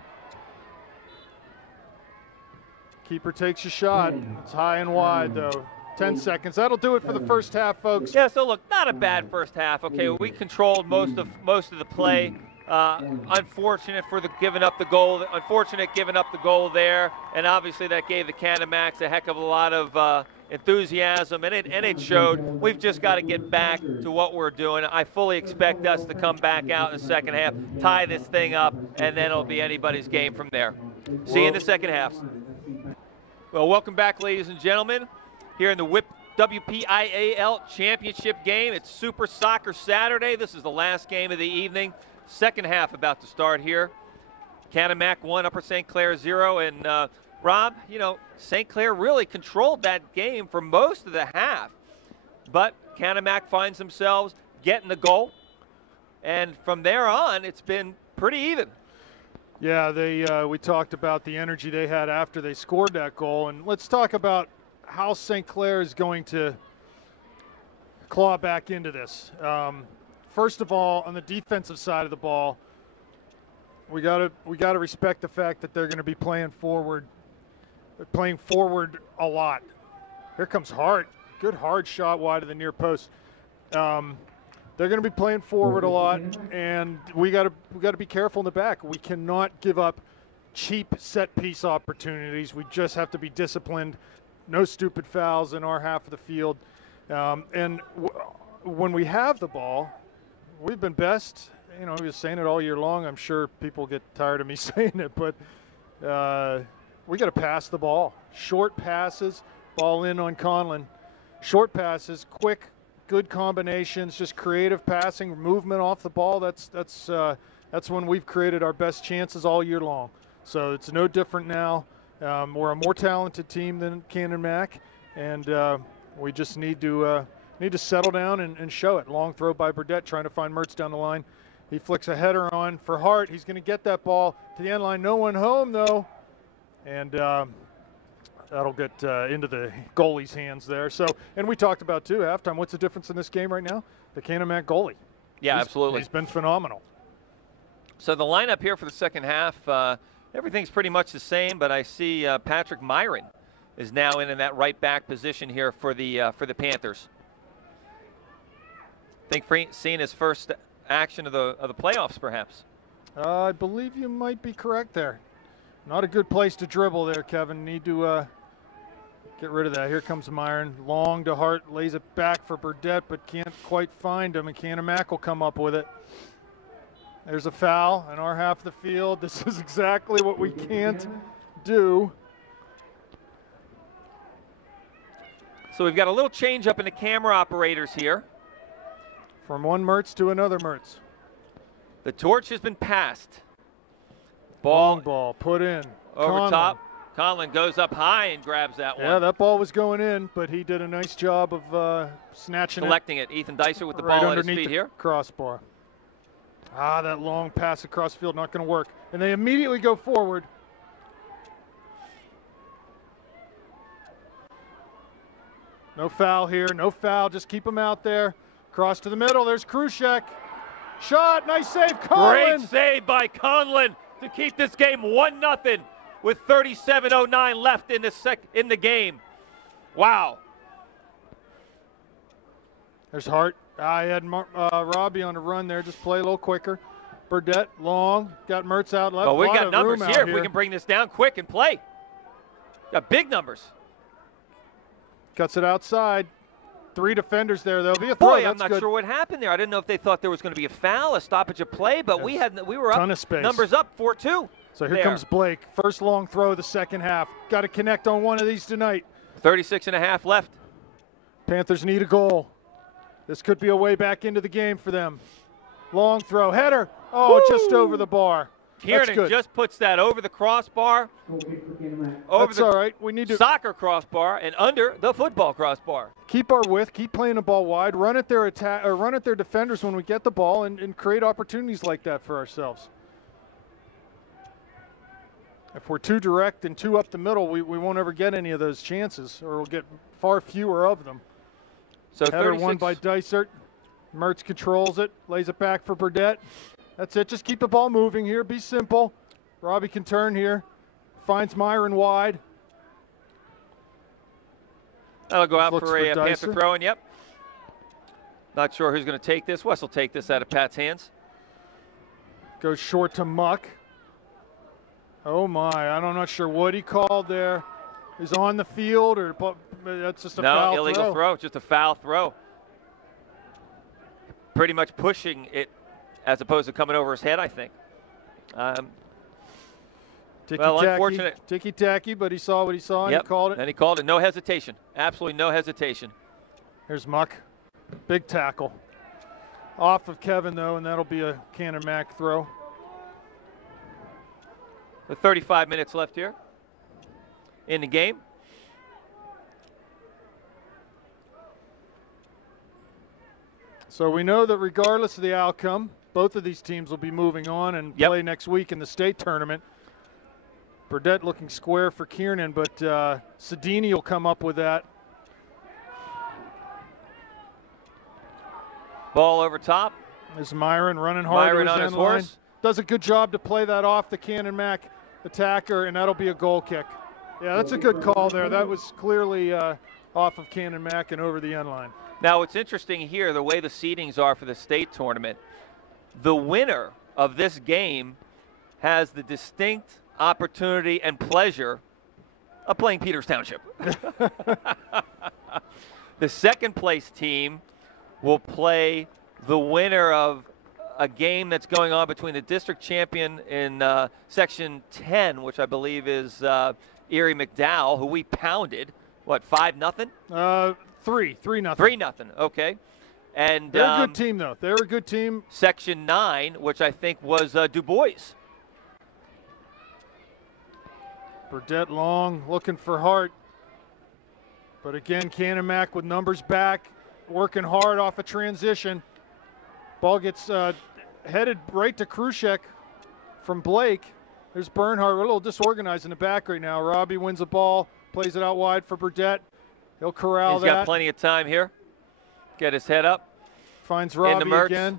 Keeper takes a shot. It's high and wide, though. 10 seconds. That'll do it for the first half, folks. Yeah, so look, not a bad first half. Okay, we controlled most of the play. Unfortunate for the giving up the goal. Unfortunate giving up the goal there, and obviously that gave the Canon-Macs a heck of a lot of enthusiasm, and it showed. We've just got to get back to what we're doing. I fully expect us to come back out in the second half, tie this thing up, and then it'll be anybody's game from there. See you in the second half. Well, welcome back, ladies and gentlemen, here in the WPIAL Championship game. It's Super Soccer Saturday. This is the last game of the evening. Second half about to start here. Canon-Mac 1, Upper St. Clair 0. And Rob, you know, St. Clair really controlled that game for most of the half. But Canon-Mac finds themselves getting the goal. And from there on, it's been pretty even. Yeah, we talked about the energy they had after they scored that goal. And let's talk about how St. Clair is going to claw back into this. First of all, on the defensive side of the ball, we gotta respect the fact that they're going to be playing forward. They're playing forward a lot. Here comes Hart. Good hard shot wide of the near post. They're going to be playing forward a lot, and we got to be careful in the back. We cannot give up cheap set piece opportunities. We just have to be disciplined. No stupid fouls in our half of the field. When we have the ball, we've been best. You know, we were saying it all year long. I'm sure people get tired of me saying it, but we got to pass the ball. Short passes, ball in on Conlon. Short passes, quick, good combinations, just creative passing, movement off the ball. That's when we've created our best chances all year long. So it's no different now. We're a more talented team than Canon-Mac, and we just need to settle down and show it. Long throw by Burdett, trying to find Mertz down the line. He flicks a header on for Hart. He's going to get that ball to the end line. No one home, though. And that'll get into the goalie's hands there. So, and we talked about, too, halftime. What's the difference in this game right now? The Canon-Mac goalie. Yeah, absolutely. He's been phenomenal. So the lineup here for the second half, everything's pretty much the same, but I see Patrick Myron is now in that right back position here for the Panthers. I think seeing his first action of the playoffs, perhaps. I believe you might be correct there. Not a good place to dribble there, Kevin. Need to get rid of that. Here comes Myron. Long to Hart, lays it back for Burdett, but can't quite find him, and Canon-Mac will come up with it. There's a foul in our half of the field. This is exactly what we can't do. So we've got a little change up in the camera operators here. From one Mertz to another Mertz. The torch has been passed. Long ball put in. Over Conlon. top. Conlon goes up high and grabs that one. Yeah, that ball was going in, but he did a nice job of snatching collecting it. Ethan Dicer with the right ball at his underneath feet the here. Crossbar. That long pass across field not going to work. And they immediately go forward. No foul here. No foul. Just keep them out there. Cross to the middle. There's Krushek. Shot. Nice save. Conlon. Great save by Conlon to keep this game 1-0 with 37:09 left in the game. Wow. There's Hart. I had Robbie on the run there. Just play a little quicker. Burdett, long. Got Mertz out left. Oh, we got numbers here. If here. We can bring this down quick and play. Got big numbers. Cuts it outside. 3 defenders there. There'll be a throw. Boy, I'm not sure what happened there. I didn't know if they thought there was going to be a foul, a stoppage of play, but we were up. Ton of space. Numbers up 4-2. So here comes Blake. First long throw of the second half. Got to connect on one of these tonight. 36.5 left. Panthers need a goal. This could be a way back into the game for them. Long throw. Header. Oh, Woo! Just over the bar. Kiernan just puts that over the crossbar. That's all right. We need to soccer crossbar and under the football crossbar. Keep our width. Keep playing the ball wide. Run at their attack or run at their defenders when we get the ball and create opportunities like that for ourselves. If we're too direct and too up the middle, we won't ever get any of those chances, or we'll get far fewer of them. So header won by Dysert. Mertz controls it, lays it back for Burdett. That's it. Just keep the ball moving here. Be simple. Robbie can turn here. Finds Myron wide. That'll go out for a Panther throw-in, yep. Not sure who's going to take this. Wes will take this out of Pat's hands. Goes short to Muck. Oh my, I'm not sure what he called there. He's on the field, or that's just a foul throw. No, illegal throw, just a foul throw. Pretty much pushing it as opposed to coming over his head, I think. Well, unfortunate. Ticky-tacky, but he saw what he saw and Yep. he called it. And he called it. No hesitation. Absolutely no hesitation. Here's Muck. Big tackle. Off of Kevin, though, and that'll be a Canon-Mac throw. With 35 minutes left here in the game. So we know that regardless of the outcome, both of these teams will be moving on and play next week in the state tournament. Burdett looking square for Kiernan, but Sedini will come up with that. Ball over top. There's Myron running hard. Myron on his horse. Does a good job to play that off the Canon-Mac attacker, and that'll be a goal kick. Yeah, that's a good call there. That was clearly off of Canon-Mac and over the end line. Now, what's interesting here, the way the seedings are for the state tournament, the winner of this game has the distinct opportunity and pleasure of playing Peters Township. The second place team will play the winner of a game that's going on between the district champion in Section 10, which I believe is Erie McDowell, who we pounded, what, 5-0? 3-0. 3-0, okay. And they're a good team, though. They're a good team. Section 9, which I think was Du Bois. Burdett long, looking for Hart. But again, Canon-Mac with numbers back, working hard off a transition. Ball gets headed right to Krushek from Blake. There's Bernhardt. We're a little disorganized in the back right now. Robbie wins the ball, plays it out wide for Burdett. He'll corral that. He's got plenty of time here. Get his head up. Finds Robbie again.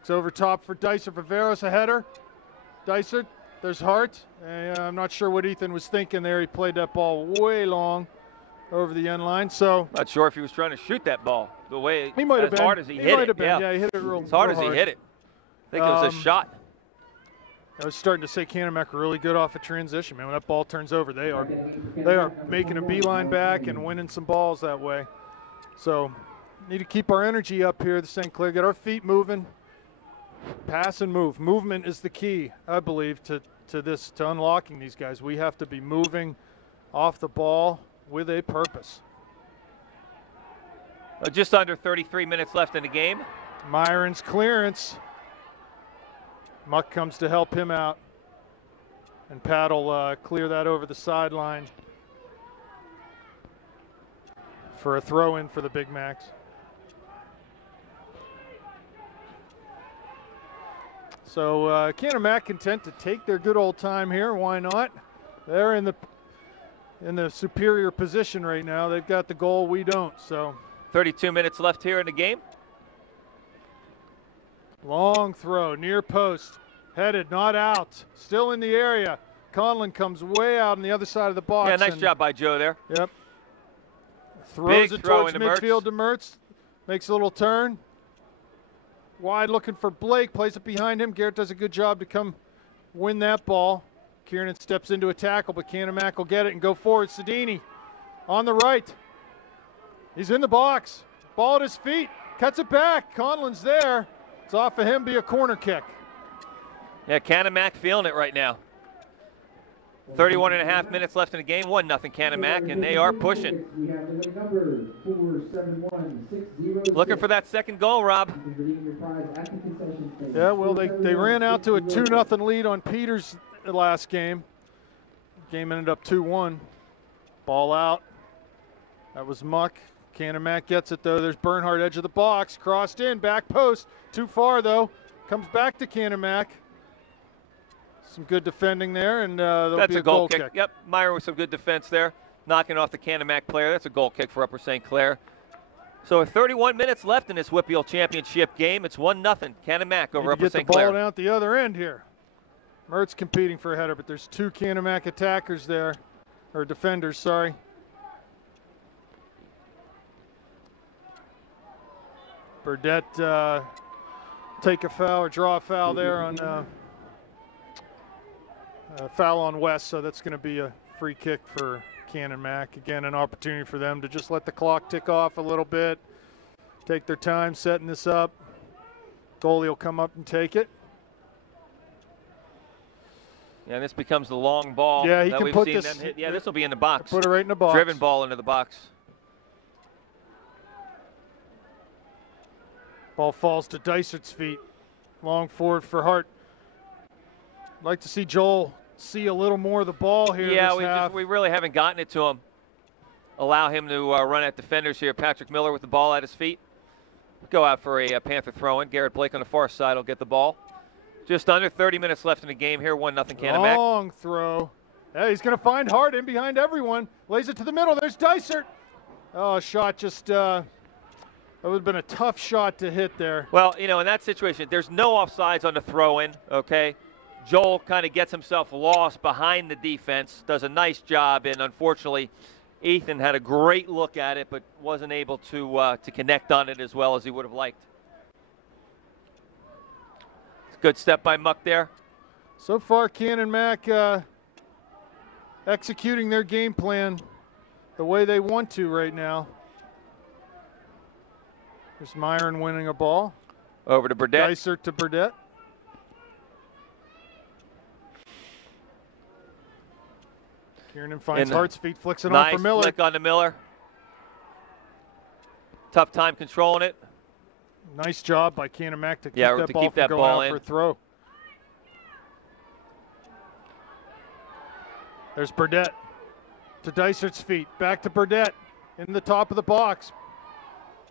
It's over top for Dicer. Viveros, a header. Dicer, there's Hart. I'm not sure what Ethan was thinking there. He played that ball way long over the end line. So not sure if he was trying to shoot that ball the way he might have been. Hard as he hit it. Yeah, he hit it real as hard as he hit it. I think it was a shot. I was starting to say Canon-Mac really good off a transition, man. When that ball turns over, they are making a beeline back and winning some balls that way. So need to keep our energy up here at the St. Clair. Get our feet moving. Pass and move. Movement is the key, I believe, to unlocking these guys. We have to be moving off the ball with a purpose. Just under 33 minutes left in the game. Myron's clearance. Muck comes to help him out. And Pat will clear that over the sideline for a throw-in for the Big Macs. So Canon-Mac content to take their good old time here. Why not? They're in the superior position right now. They've got the goal, we don't. So 32 minutes left here in the game. Long throw, near post, headed, not out, still in the area. Conlon comes way out on the other side of the box. Yeah, nice job by Joe there. Yep. Throws Big it throw towards into midfield to Mertz. Makes a little turn. Wide looking for Blake, plays it behind him. Garrett does a good job to come win that ball. Kiernan steps into a tackle, but Canon-Mac will get it and go forward. Sedini on the right. He's in the box. Ball at his feet. Cuts it back. Conlon's there. It's off of him, be a corner kick. Yeah, Canon-Mac feeling it right now. 31.5 minutes left in the game. 1-0 Canon-Mac, and they are pushing. Looking for that second goal, Rob. Yeah, well, they ran out to a 2-0 lead on Peters the last game. Game ended up 2-1. Ball out. That was Muck. Canon-Mac gets it, though. There's Bernhardt, edge of the box. Crossed in, back post. Too far, though. Comes back to Canon-Mac. Some good defending there, and there'll be a goal kick. Yep, Meyer with some good defense there, knocking off the Canon-Mac player. That's a goal kick for Upper St. Clair. So with 31 minutes left in this WPIAL championship game, it's 1-0 Canon-Mac over Upper St. Clair. Get the ball down at the other end here. Mertz competing for a header, but there's two Canon-Mac attackers there, or defenders, sorry. Burdett take a foul or draw a foul there on foul on West, so that's going to be a free kick for Canon-Mac. Again, an opportunity for them to just let the clock tick off a little bit, take their time setting this up. Goalie will come up and take it. Yeah, this becomes the long ball. Yeah, he that can we've put seen this. them hit. Yeah, this will be in the box. Put it right in the box. Driven ball into the box. Ball falls to Dysert's feet. Long forward for Hart. I'd like to see Joel see a little more of the ball here. Yeah, we really haven't gotten it to him. Allow him to run at defenders here. Patrick Miller with the ball at his feet. Go out for a Panther throw-in. Garrett Blake on the far side will get the ball. Just under 30 minutes left in the game here. 1-0 Canon-Mac. Long throw. Hey, he's going to find Hart in behind everyone. Lays it to the middle. There's Dysert. Oh, shot just that would have been a tough shot to hit there. Well, you know, in that situation, there's no offsides on the throw-in, okay? Joel kind of gets himself lost behind the defense, does a nice job, and unfortunately, Ethan had a great look at it, but wasn't able to connect on it as well as he would have liked. Good step by Muck there. So far, Canon-Mac executing their game plan the way they want to right now. There's Myron winning a ball. Over to Burdett. Dysert to Burdett. Kiernan finds Hart's feet, flicks it on for Miller. Nice flick on to Miller. Tough time controlling it. Nice job by Canon-Mac to keep that ball from going out for a throw. There's Burdett to Dysert's feet. Back to Burdett in the top of the box.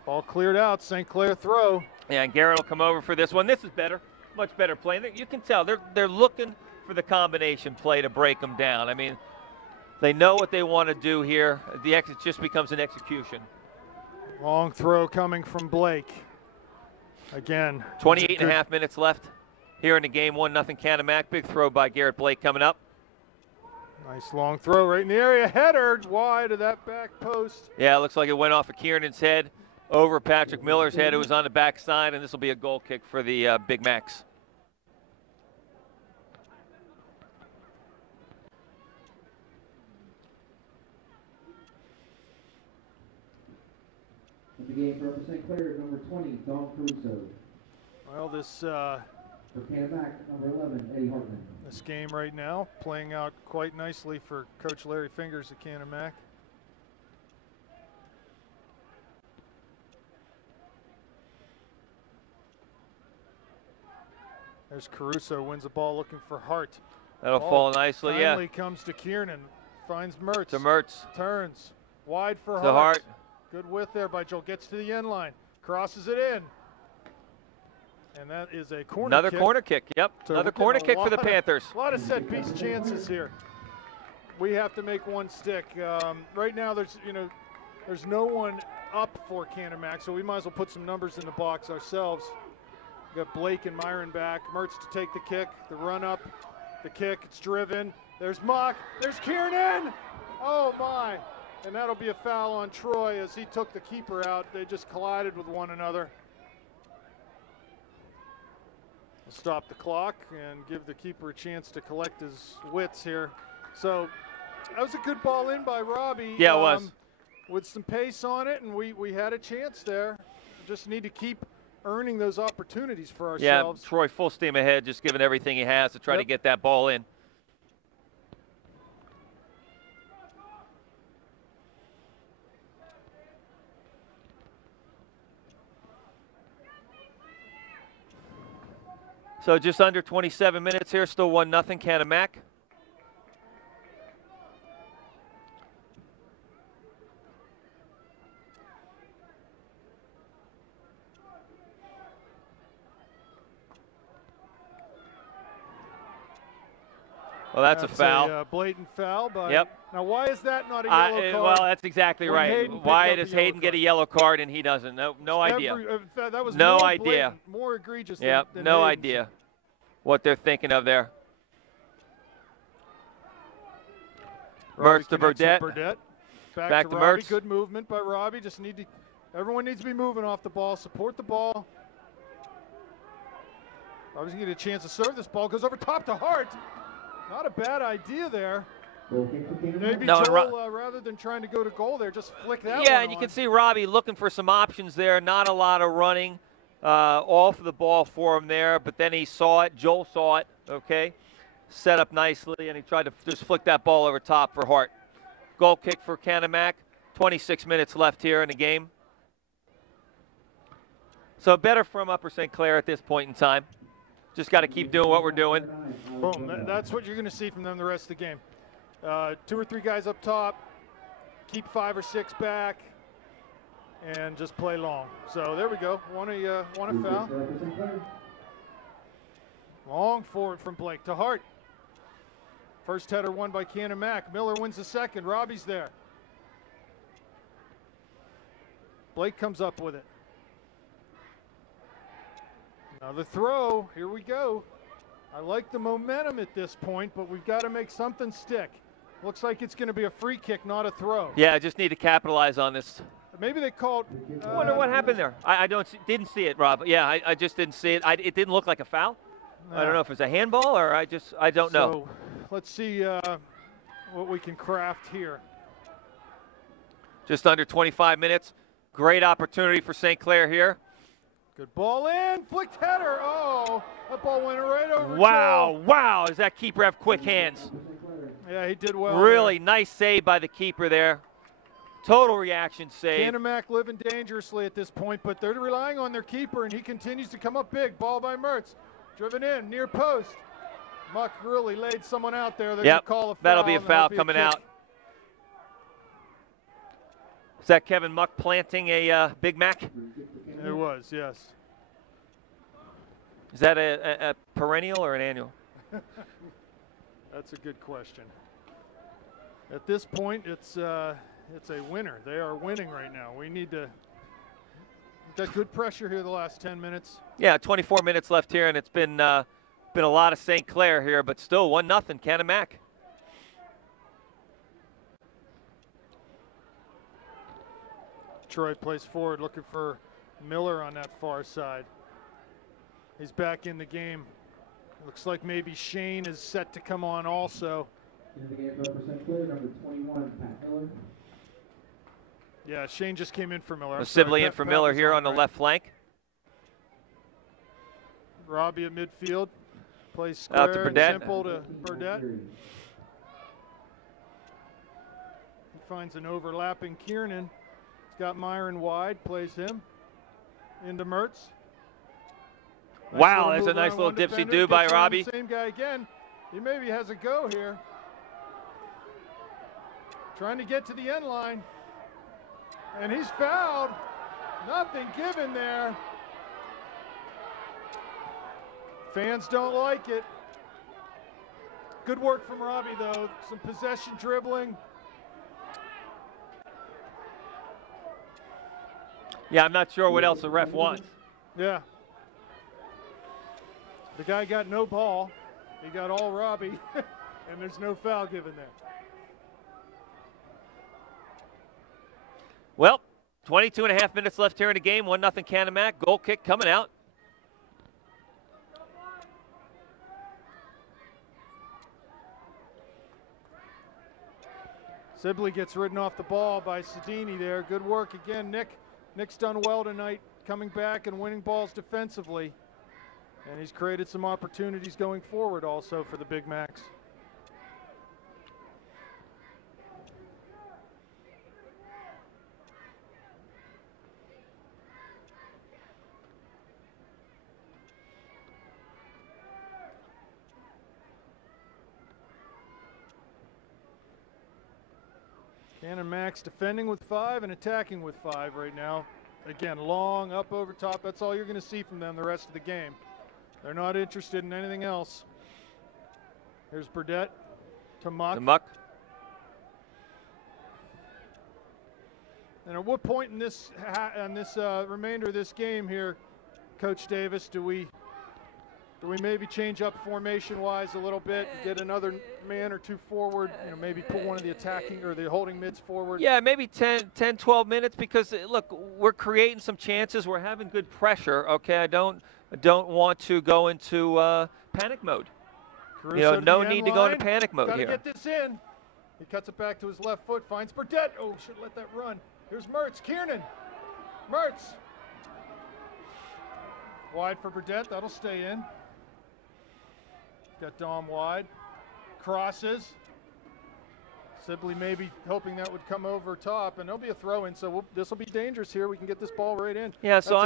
Ball cleared out. St. Clair throw. Yeah, and Garrett will come over for this one. This is better. Much better play. You can tell they're looking for the combination play to break them down. I mean, they know what they want to do here. It just becomes an execution. Long throw coming from Blake. Again. 28 and a half minutes left here in the game. 1-0 Canon-Mac. Big throw by Garrett Blake coming up. Nice long throw right in the area. Header wide of that back post. Yeah, it looks like it went off of Kiernan's head over Patrick Miller's head, who was on the backside, and this will be a goal kick for the Big Macs. The game for St. Clair, number 20, Don Caruso. Well, this for Canon-Mac, number 11, Eddie Hartman. This game right now playing out quite nicely for Coach Larry Fingers at Canon-Mac. There's Caruso, wins the ball looking for Hart. That'll fall nicely, finally comes to Kiernan, finds Mertz. To Mertz. Turns, wide for to Hart. Good width there by Joel, gets to the end line, crosses it in. And that is a corner Another kick. corner kick, yep. Another corner kick for the Panthers. A lot of set-piece chances here. We have to make one stick. Right now, there's no one up for Canon-Mac, so we might as well put some numbers in the box ourselves. We've got Blake and Myron back. Mertz to take the kick, the run up, the kick. It's driven. There's Mock. There's Kiernan. Oh my! And that'll be a foul on Troy as he took the keeper out. They just collided with one another. We'll stop the clock and give the keeper a chance to collect his wits here. So that was a good ball in by Robbie. Yeah, it was. With some pace on it, and we had a chance there. We just need to keep earning those opportunities for ourselves. Yeah, Troy full steam ahead, just giving everything he has to try to get that ball in. So just under 27 minutes here, still 1-0 Canon-Mac. Well, that's a foul. A blatant foul. But yep. Now, why is that not a yellow card? Well, that's exactly right. Why does Hayden get a yellow card and he doesn't? No idea. That was no more idea. Blatant, more egregious than Hayden's. no idea what they're thinking of there. Mertz to Burdett. Back to Robbie. Mertz. Good movement by Robbie. Everyone needs to be moving off the ball. Support the ball. Robbie's going to get a chance to serve this ball. Goes over top to Hart. Not a bad idea there. Maybe Joel, rather than trying to go to goal there, just flick that one Yeah, and you can see Robbie looking for some options there. Not a lot of running off of the ball for him there, but then he saw it. Joel saw it, okay? Set up nicely, and he tried to just flick that ball over top for Hart. Goal kick for Canon-Mac. 26 minutes left here in the game. So better from Upper St. Clair at this point in time. Just got to keep doing what we're doing. Boom. That's what you're going to see from them the rest of the game. 2 or 3 guys up top, keep 5 or 6 back, and just play long. So there we go. Want a foul. Long forward from Blake to Hart. First header won by Canon-Mac. Miller wins the second. Robbie's there. Blake comes up with it. Another throw. Here we go. I like the momentum at this point, but we've got to make something stick. Looks like it's going to be a free kick, not a throw. Yeah, I just need to capitalize on this. Maybe they called. I wonder what happened there. I didn't see it, Rob. Yeah, I just didn't see it. It didn't look like a foul. No. I don't know if it's a handball or I don't know. So let's see what we can craft here. Just under 25 minutes. Great opportunity for St. Clair here. Good ball in, flicked header. Oh, that ball went right over. Wow, Joe. wow, does that keeper have quick hands? Yeah, he did well. Really there. Nice save by the keeper there. Total reaction save. Canon-Mac living dangerously at this point, but they're relying on their keeper, and he continues to come up big. Ball by Mertz. Driven in, near post. Muck really laid someone out there. They're going to call a foul. That'll be a foul coming out. Is that Kevin Muck planting a Big Mac? It was, yes. Is that a perennial or an annual? That's a good question. At this point, it's a winner. They are winning right now. We need to. We've got good pressure here the last 10 minutes. Yeah, 24 minutes left here, and it's been a lot of St. Clair here, but still 1-0 Canon-Mac. Troy plays forward, looking for Miller on that far side. He's back in the game. Looks like maybe Shane is set to come on also. Yeah, Shane just came in for Miller. Sibley in for Miller here on the left flank. Robbie at midfield. Plays square out to Burdett. Simple to Burdett. He finds an overlapping Kiernan. He's got Myron wide, plays him. Into Mertz. Wow, that's a nice little dipsy-do by Robbie. Same guy again. He maybe has a go here. Trying to get to the end line. And he's fouled. Nothing given there. Fans don't like it. Good work from Robbie, though. Some possession dribbling. Yeah, I'm not sure what else the ref wants. Yeah. The guy got no ball. He got all Robbie, and there's no foul given there. Well, 22.5 minutes left here in the game. 1-0 Canon-Mac. Goal kick coming out. Sibley gets ridden off the ball by Sedini there. Good work again, Nick. Nick's done well tonight, coming back and winning balls defensively. And he's created some opportunities going forward also for the Big Macs. Canon-Mac's defending with 5 and attacking with 5 right now. Again, long, up over top. That's all you're going to see from them the rest of the game. They're not interested in anything else. Here's Burdett to Muck. And at what point in this remainder of this game here, Coach Davis, do we Do we maybe change up formation-wise a little bit, get another man or two forward, maybe put one of the attacking or the holding mids forward? Yeah, maybe 10, 12 minutes because, look, we're creating some chances. We're having good pressure, okay? I don't want to go into panic mode. No need to go into panic mode here. Gotta get this in. He cuts it back to his left foot, finds Burdett. Oh, should let that run. Here's Mertz, Kiernan. Mertz. Wide for Burdett, that'll stay in. Got Dom wide. Crosses. Sibley maybe hoping that would come over top, and there'll be a throw in, so this will be dangerous here. We can get this ball right in. Yeah, so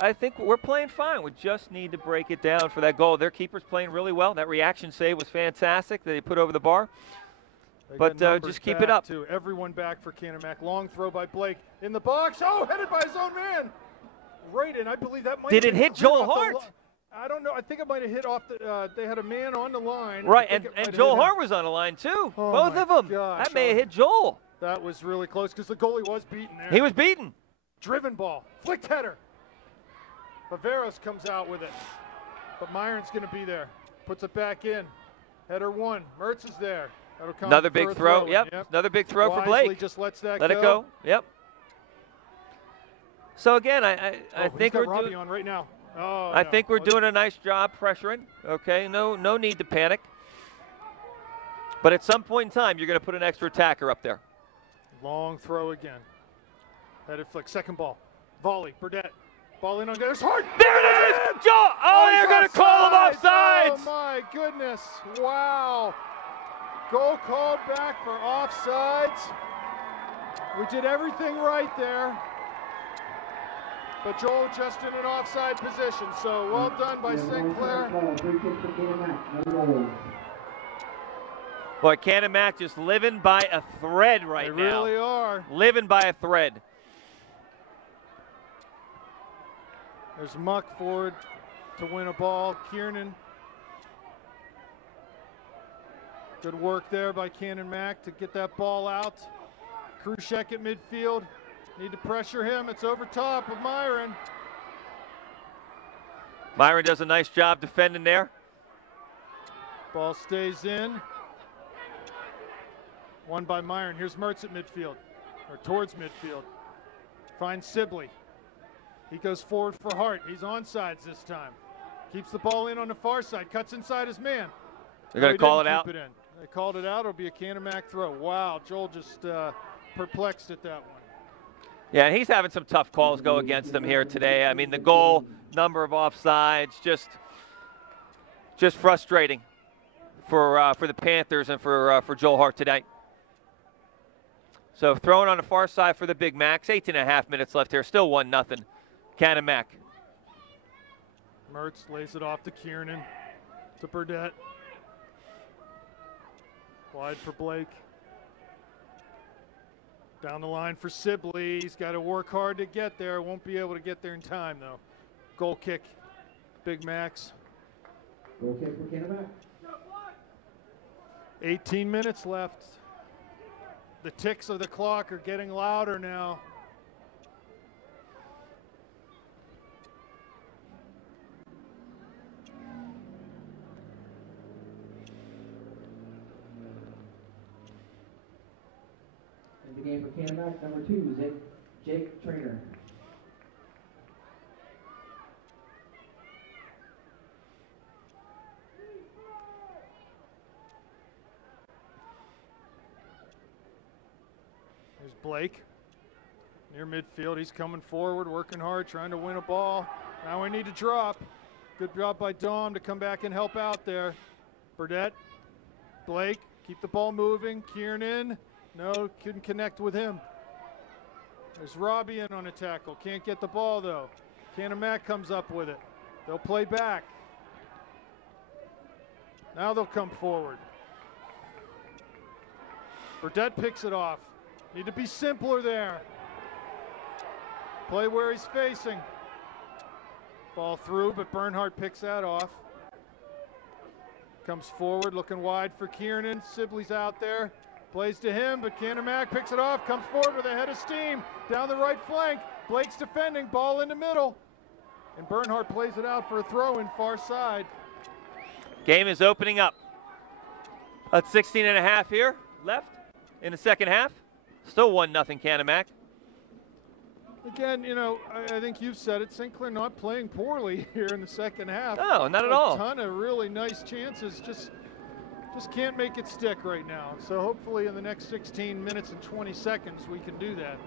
I think we're playing fine. We just need to break it down for that goal. Their keeper's playing really well. That reaction save was fantastic that he put over the bar. But just keep it up. Too. Everyone back for Canon-Mac. Long throw by Blake in the box. Oh, headed by his own man. Right in. I believe that might. Did it hit Joel Hart? I don't know. I think it might have hit off the. They had a man on the line. Right, and Joel Hart was on the line too. Oh, both of them. Gosh, that may have hit Joel. That was really close because the goalie was beaten there. He was beaten. Driven ball, flicked header. Viveros comes out with it, but Myron's going to be there. Puts it back in. Header one. Mertz is there. That'll come. Another big throw. Yep. Another big throw for Blake. Just lets that Let it go. Yep. So again, I think we're doing on right now. Oh, I think we're doing a nice job pressuring. Okay, no need to panic. But at some point in time, you're going to put an extra attacker up there. Long throw again. Headed flick. Second ball. Volley. Burdett. Ball in on. There's Hart. There it is. Joe. Oh, they're going to call him offsides. Oh my goodness! Wow. Goal called back for offsides. We did everything right there. But Joel just in an offside position, so well done by St. Clair. Boy, Canon-Mac just living by a thread right now. They really are. Living by a thread. There's Muck forward to win a ball. Kiernan. Good work there by Canon-Mac to get that ball out. Krushek at midfield. Need to pressure him. It's over top of Myron. Myron does a nice job defending there. Ball stays in. Won by Myron. Here's Mertz at midfield, or towards midfield. Finds Sibley. He goes forward for Hart. He's onside this time. Keeps the ball in on the far side. Cuts inside his man. They're going to call it out. They called it out. It'll be a Canon-Mac throw. Wow, Joel just perplexed at that one. Yeah, and he's having some tough calls go against him here today. I mean, the goal, number of offsides, just frustrating for the Panthers and for Joel Hart tonight. So throwing on the far side for the Big Macs. 18.5 minutes left here. Still 1-0. Canon-Mac. Mertz lays it off to Kiernan. To Burdett. Wide for Blake. Down the line for Sibley. He's got to work hard to get there. Won't be able to get there in time, though. Goal kick. Big Macs. Goal kick for Canon-Mac. 18 minutes left. The ticks of the clock are getting louder now. In the game for Canon-Mac, number 2, Jake Trainer. There's Blake near midfield. He's coming forward, working hard, trying to win a ball. Now we need to drop. Good job by Dom to come back and help out there. Burdett, Blake, keep the ball moving. Kiernan, no, couldn't connect with him. There's Robbie in on a tackle. Can't get the ball though. Canon-Mac comes up with it. They'll play back. Now they'll come forward. Burdett picks it off. Need to be simpler there. Play where he's facing. Ball through, but Bernhardt picks that off. Comes forward, looking wide for Kiernan. Sibley's out there. Plays to him, but Canon-Mac picks it off. Comes forward with a head of steam. Down the right flank. Blake's defending. Ball in the middle. And Bernhardt plays it out for a throw in far side. Game is opening up. At 16.5 here left in the second half. Still 1-0 Canon-Mac. Again, you know, I think you've said it. St. Clair not playing poorly here in the second half. No, not at all. A ton of really nice chances. Just can't make it stick right now. So hopefully in the next 16 minutes and 20 seconds we can do that.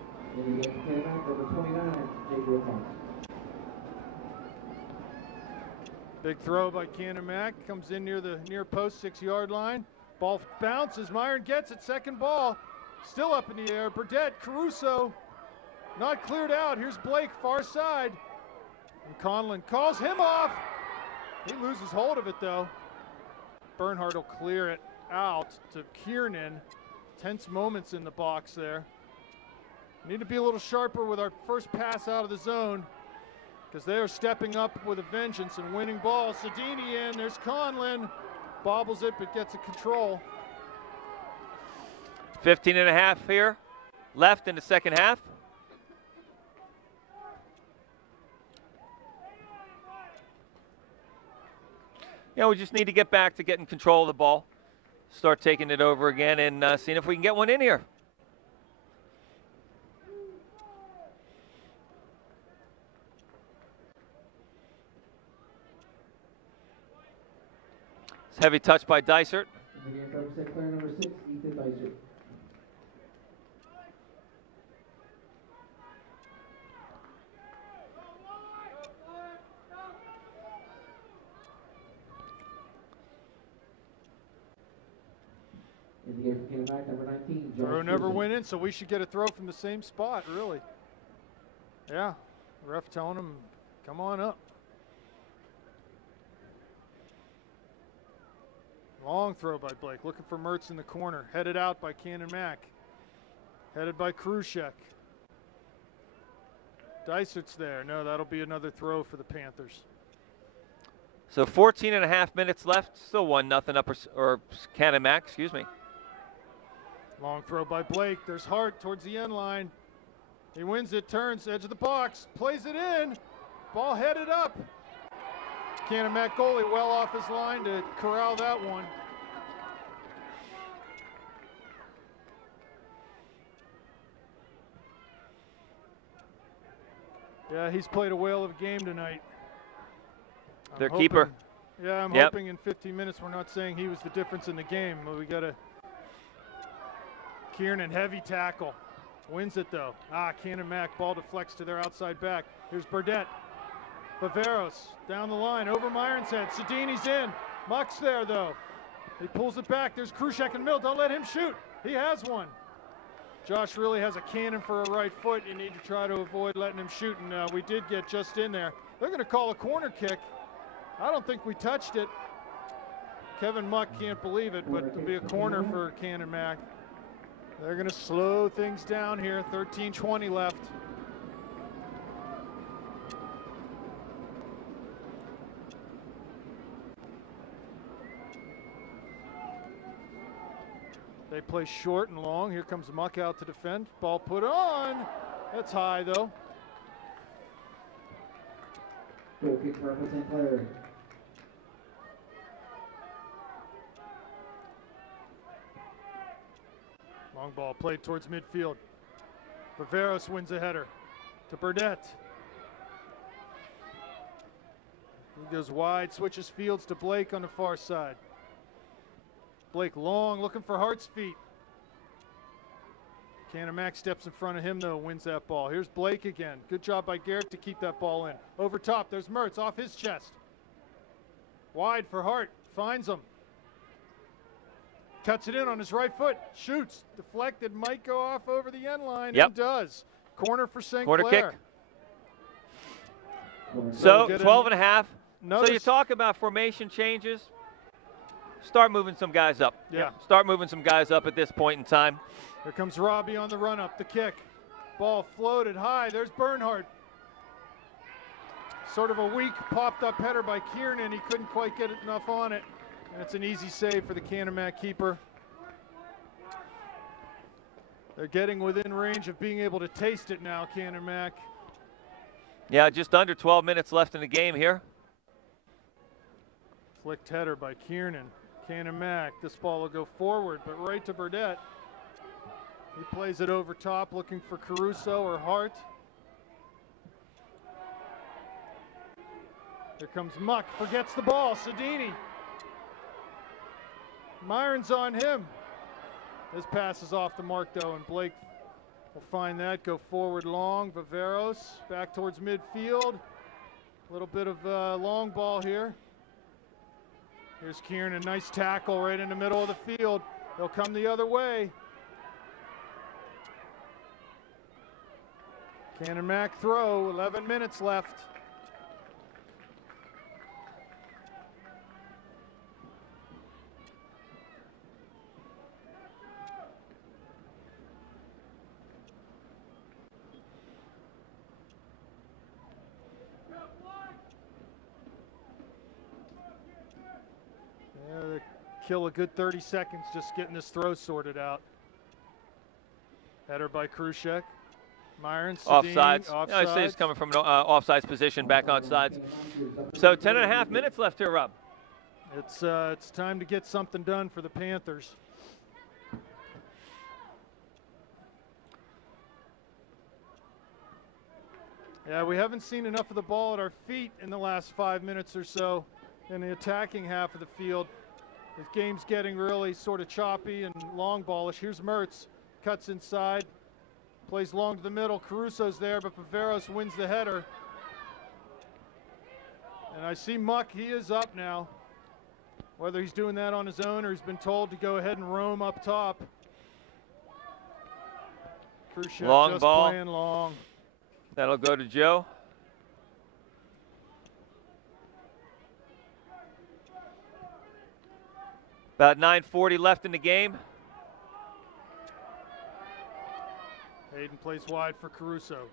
Big throw by Canon-Mac. Comes in near the near post, 6-yard line. Ball bounces. Myron gets it. Second ball. Still up in the air. Burdett, Caruso. Not cleared out. Here's Blake, far side. And Conlon calls him off. He loses hold of it, though. Bernhardt will clear it out to Kiernan. Tense moments in the box there. Need to be a little sharper with our first pass out of the zone because they are stepping up with a vengeance and winning balls. Sedini in. There's Conlon. Bobbles it, but gets it control. 15.5 here left in the second half. Yeah, we just need to get back to getting control of the ball, start taking it over again, and seeing if we can get one in here. It's heavy touch by Dysert. Number 6, Ethan Dysert. Number 19, throw never went in, so we should get a throw from the same spot, really. Yeah, ref telling him, come on up. Long throw by Blake, looking for Mertz in the corner. Headed out by Canon-Mac. Headed by Krushek. Dysert's there. No, that'll be another throw for the Panthers. So 14.5 minutes left. Still 1-0 upper, or Canon-Mac, excuse me. Long throw by Blake. There's Hart towards the end line. He wins it, turns, edge of the box, plays it in. Ball headed up. Canon-Mac goalie well off his line to corral that one. Yeah, he's played a whale of a game tonight. Their keeper. Yeah, I'm hoping in 15 minutes we're not saying he was the difference in the game. We got a Kiernan, heavy tackle. Wins it though. Canon-Mac, ball deflects to their outside back. Here's Burdett. Baveros down the line, over Myron's head. Sedini's in. Muck's there though. He pulls it back. There's Krushek in the middle. Don't let him shoot. He has one. Josh really has a cannon for a right foot. You need to try to avoid letting him shoot, and we did get just in there. They're going to call a corner kick. I don't think we touched it. Kevin Muck can't believe it, but it'll be a corner for Canon-Mac. They're going to slow things down here. 13:20 left. They play short and long. Here comes Muck out to defend. Ball put on. That's high, though. Goal kick for St. Clair. Long ball played towards midfield. Baveros wins a header to Burdett. He goes wide, switches fields to Blake on the far side. Blake long, looking for Hart's feet. Canon-Mac steps in front of him though, wins that ball. Here's Blake again. Good job by Garrett to keep that ball in. Over top, there's Mertz off his chest. Wide for Hart, finds him. Cuts it in on his right foot, shoots, deflected, might go off over the end line, and does. Corner for St. Clair. Corner kick. So 12.5. So you talk about formation changes. Start moving some guys up. Yeah. Start moving some guys up at this point in time. Here comes Robbie on the run up, the kick. Ball floated high, there's Bernhardt. Sort of a weak popped up header by Kiernan, he couldn't quite get enough on it. That's an easy save for the Canon-Mac keeper. They're getting within range of being able to taste it now, Canon-Mac. Yeah, just under 12 minutes left in the game here. Flicked header by Kiernan. Canon-Mac, this ball will go forward, but right to Burdett. He plays it over top, looking for Caruso or Hart. Here comes Muck, forgets the ball, Sedini. Myron's on him. His pass is off the mark though, and Blake will find that, go forward long. Viveros back towards midfield. A little bit of long ball here. Here's Kieran, a nice tackle right in the middle of the field. He'll come the other way. Canon-Mac throw, 11 minutes left. They kill a good 30 seconds just getting this throw sorted out. Header by Krushek. Myron, offsides. I say he's coming from an offsides position, back on sides. So 10.5 minutes left here, Rob. It's time to get something done for the Panthers. Yeah, we haven't seen enough of the ball at our feet in the last 5 minutes or so in the attacking half of the field. This game's getting really sort of choppy and long ballish. Here's Mertz, cuts inside, plays long to the middle. Caruso's there, but Viveros wins the header. And I see Muck, he is up now. Whether he's doing that on his own or he's been told to go ahead and roam up top. Khrushchev long just ball. Playing long. That'll go to Joe. About 9:40 left in the game. Hayden plays wide for Caruso.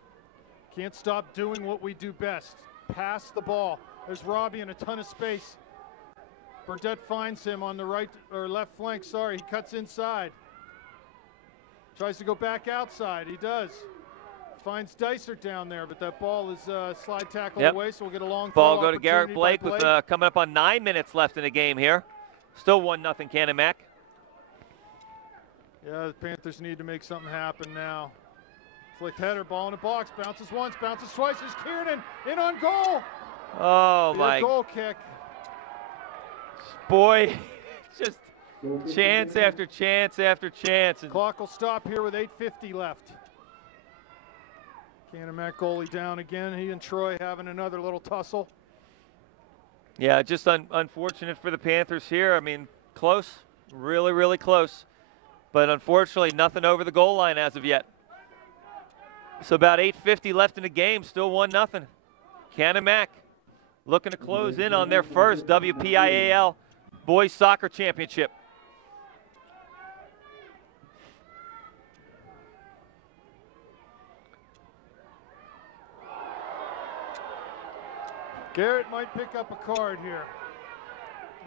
Can't stop doing what we do best. Pass the ball. There's Robbie in a ton of space. Burdett finds him on the right or left flank, sorry. He cuts inside. Tries to go back outside. He does. Finds Dicer down there, but that ball is slide tackle away, so we'll get a long ball go to Garrett Blake with coming up on 9 minutes left in the game here. Still 1-0 Canon-Mac. Yeah, the Panthers need to make something happen now. Flick header, ball in the box, bounces once, bounces twice. There's Kiernan in on goal. Oh my! Goal kick. Boy, just chance after chance after chance. Clock will stop here with 8:50 left. Canon-Mac goalie down again. He and Troy having another little tussle. Yeah, just unfortunate for the Panthers here. I mean, close, really, really close. But unfortunately, nothing over the goal line as of yet. So about 8:50 left in the game, still 1-0. Canon-Mac looking to close in on their first WPIAL Boys Soccer Championship. Garrett might pick up a card here.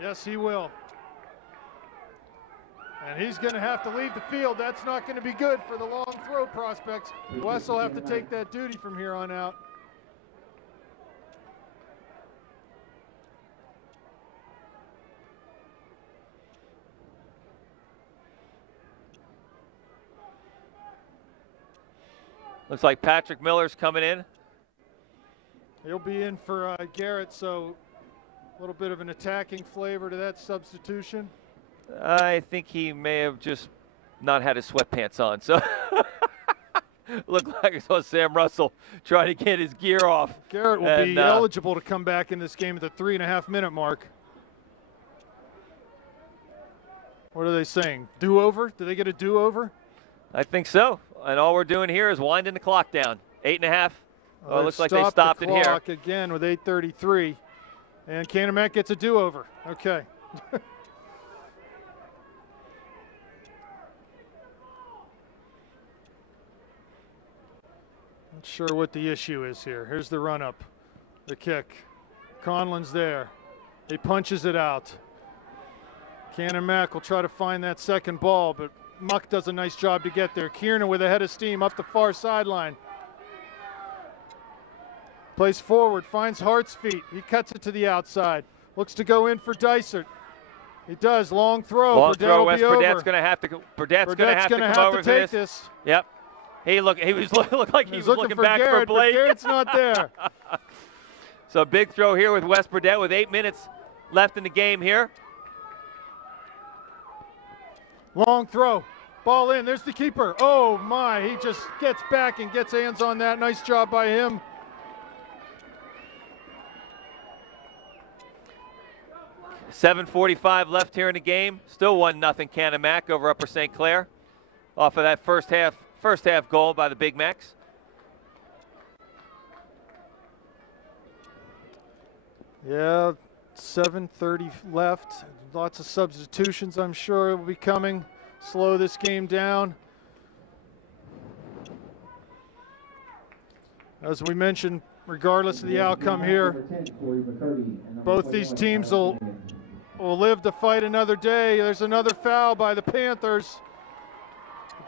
Yes, he will. And he's going to have to leave the field. That's not going to be good for the long throw prospects. Wes will have to take that duty from here on out. Looks like Patrick Miller's coming in. He'll be in for Garrett, so a little bit of an attacking flavor to that substitution. I think he may have just not had his sweatpants on. So looked like I saw Sam Russell trying to get his gear off. Garrett will be eligible to come back in this game at the 3.5-minute mark. What are they saying? Do-over? Do they get a do-over? I think so. And all we're doing here is winding the clock down. 8.5. Well, it looks like they stopped it here. Again with 8:33. And Canon-Mac gets a do-over. Okay. Not sure what the issue is here. Here's the run-up. The kick. Conlon's there. He punches it out. Canon-Mac will try to find that second ball, but Muck does a nice job to get there. Kiernan with a head of steam up the far sideline. Plays forward, finds Hart's feet. He cuts it to the outside. Looks to go in for Dysert. He does. Long throw. Long Burdette throw. will Wes be over. Burdett's going to have to. Burdett's going to have to come over to take this. Yep. He looked like he was looking back Garrett, for Blake. But Garrett's not there. So big throw here with Wes Burdette with 8 minutes left in the game here. Long throw. Ball in. There's the keeper. Oh, my. He just gets back and gets hands on that. Nice job by him. .7:45 left here in the game. Still 1-0 Canon-Mac over Upper St. Clair off of that first half goal by the Big Macs. Yeah, 7:30 left. Lots of substitutions, I'm sure, will be coming. Slow this game down. As we mentioned, regardless of the outcome here, both these teams will live to fight another day. There's another foul by the Panthers.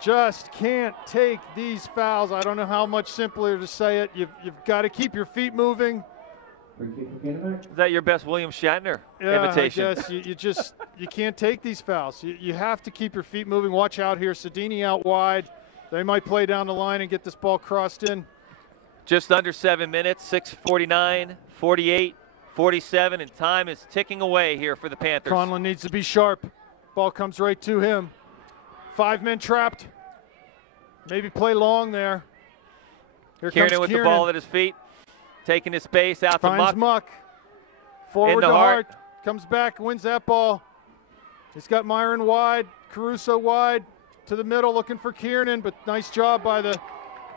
Just can't take these fouls. I don't know how much simpler to say it. You've got to keep your feet moving. Is that your best William Shatner imitation? Yes, you can't take these fouls. You have to keep your feet moving. Watch out here. Sedini out wide. They might play down the line and get this ball crossed in. Just under 7 minutes, 6:49, 48, 47, and time is ticking away here for the Panthers. Conlon needs to be sharp. Ball comes right to him. 5 men trapped. Maybe play long there. Here Kiernan comes with Kiernan. the ball at his feet, taking his space out to Finds Muck. Muck. Forward the to Hart. Hart. Comes back, wins that ball. He's got Myron wide, Caruso wide to the middle, looking for Kiernan, but nice job by the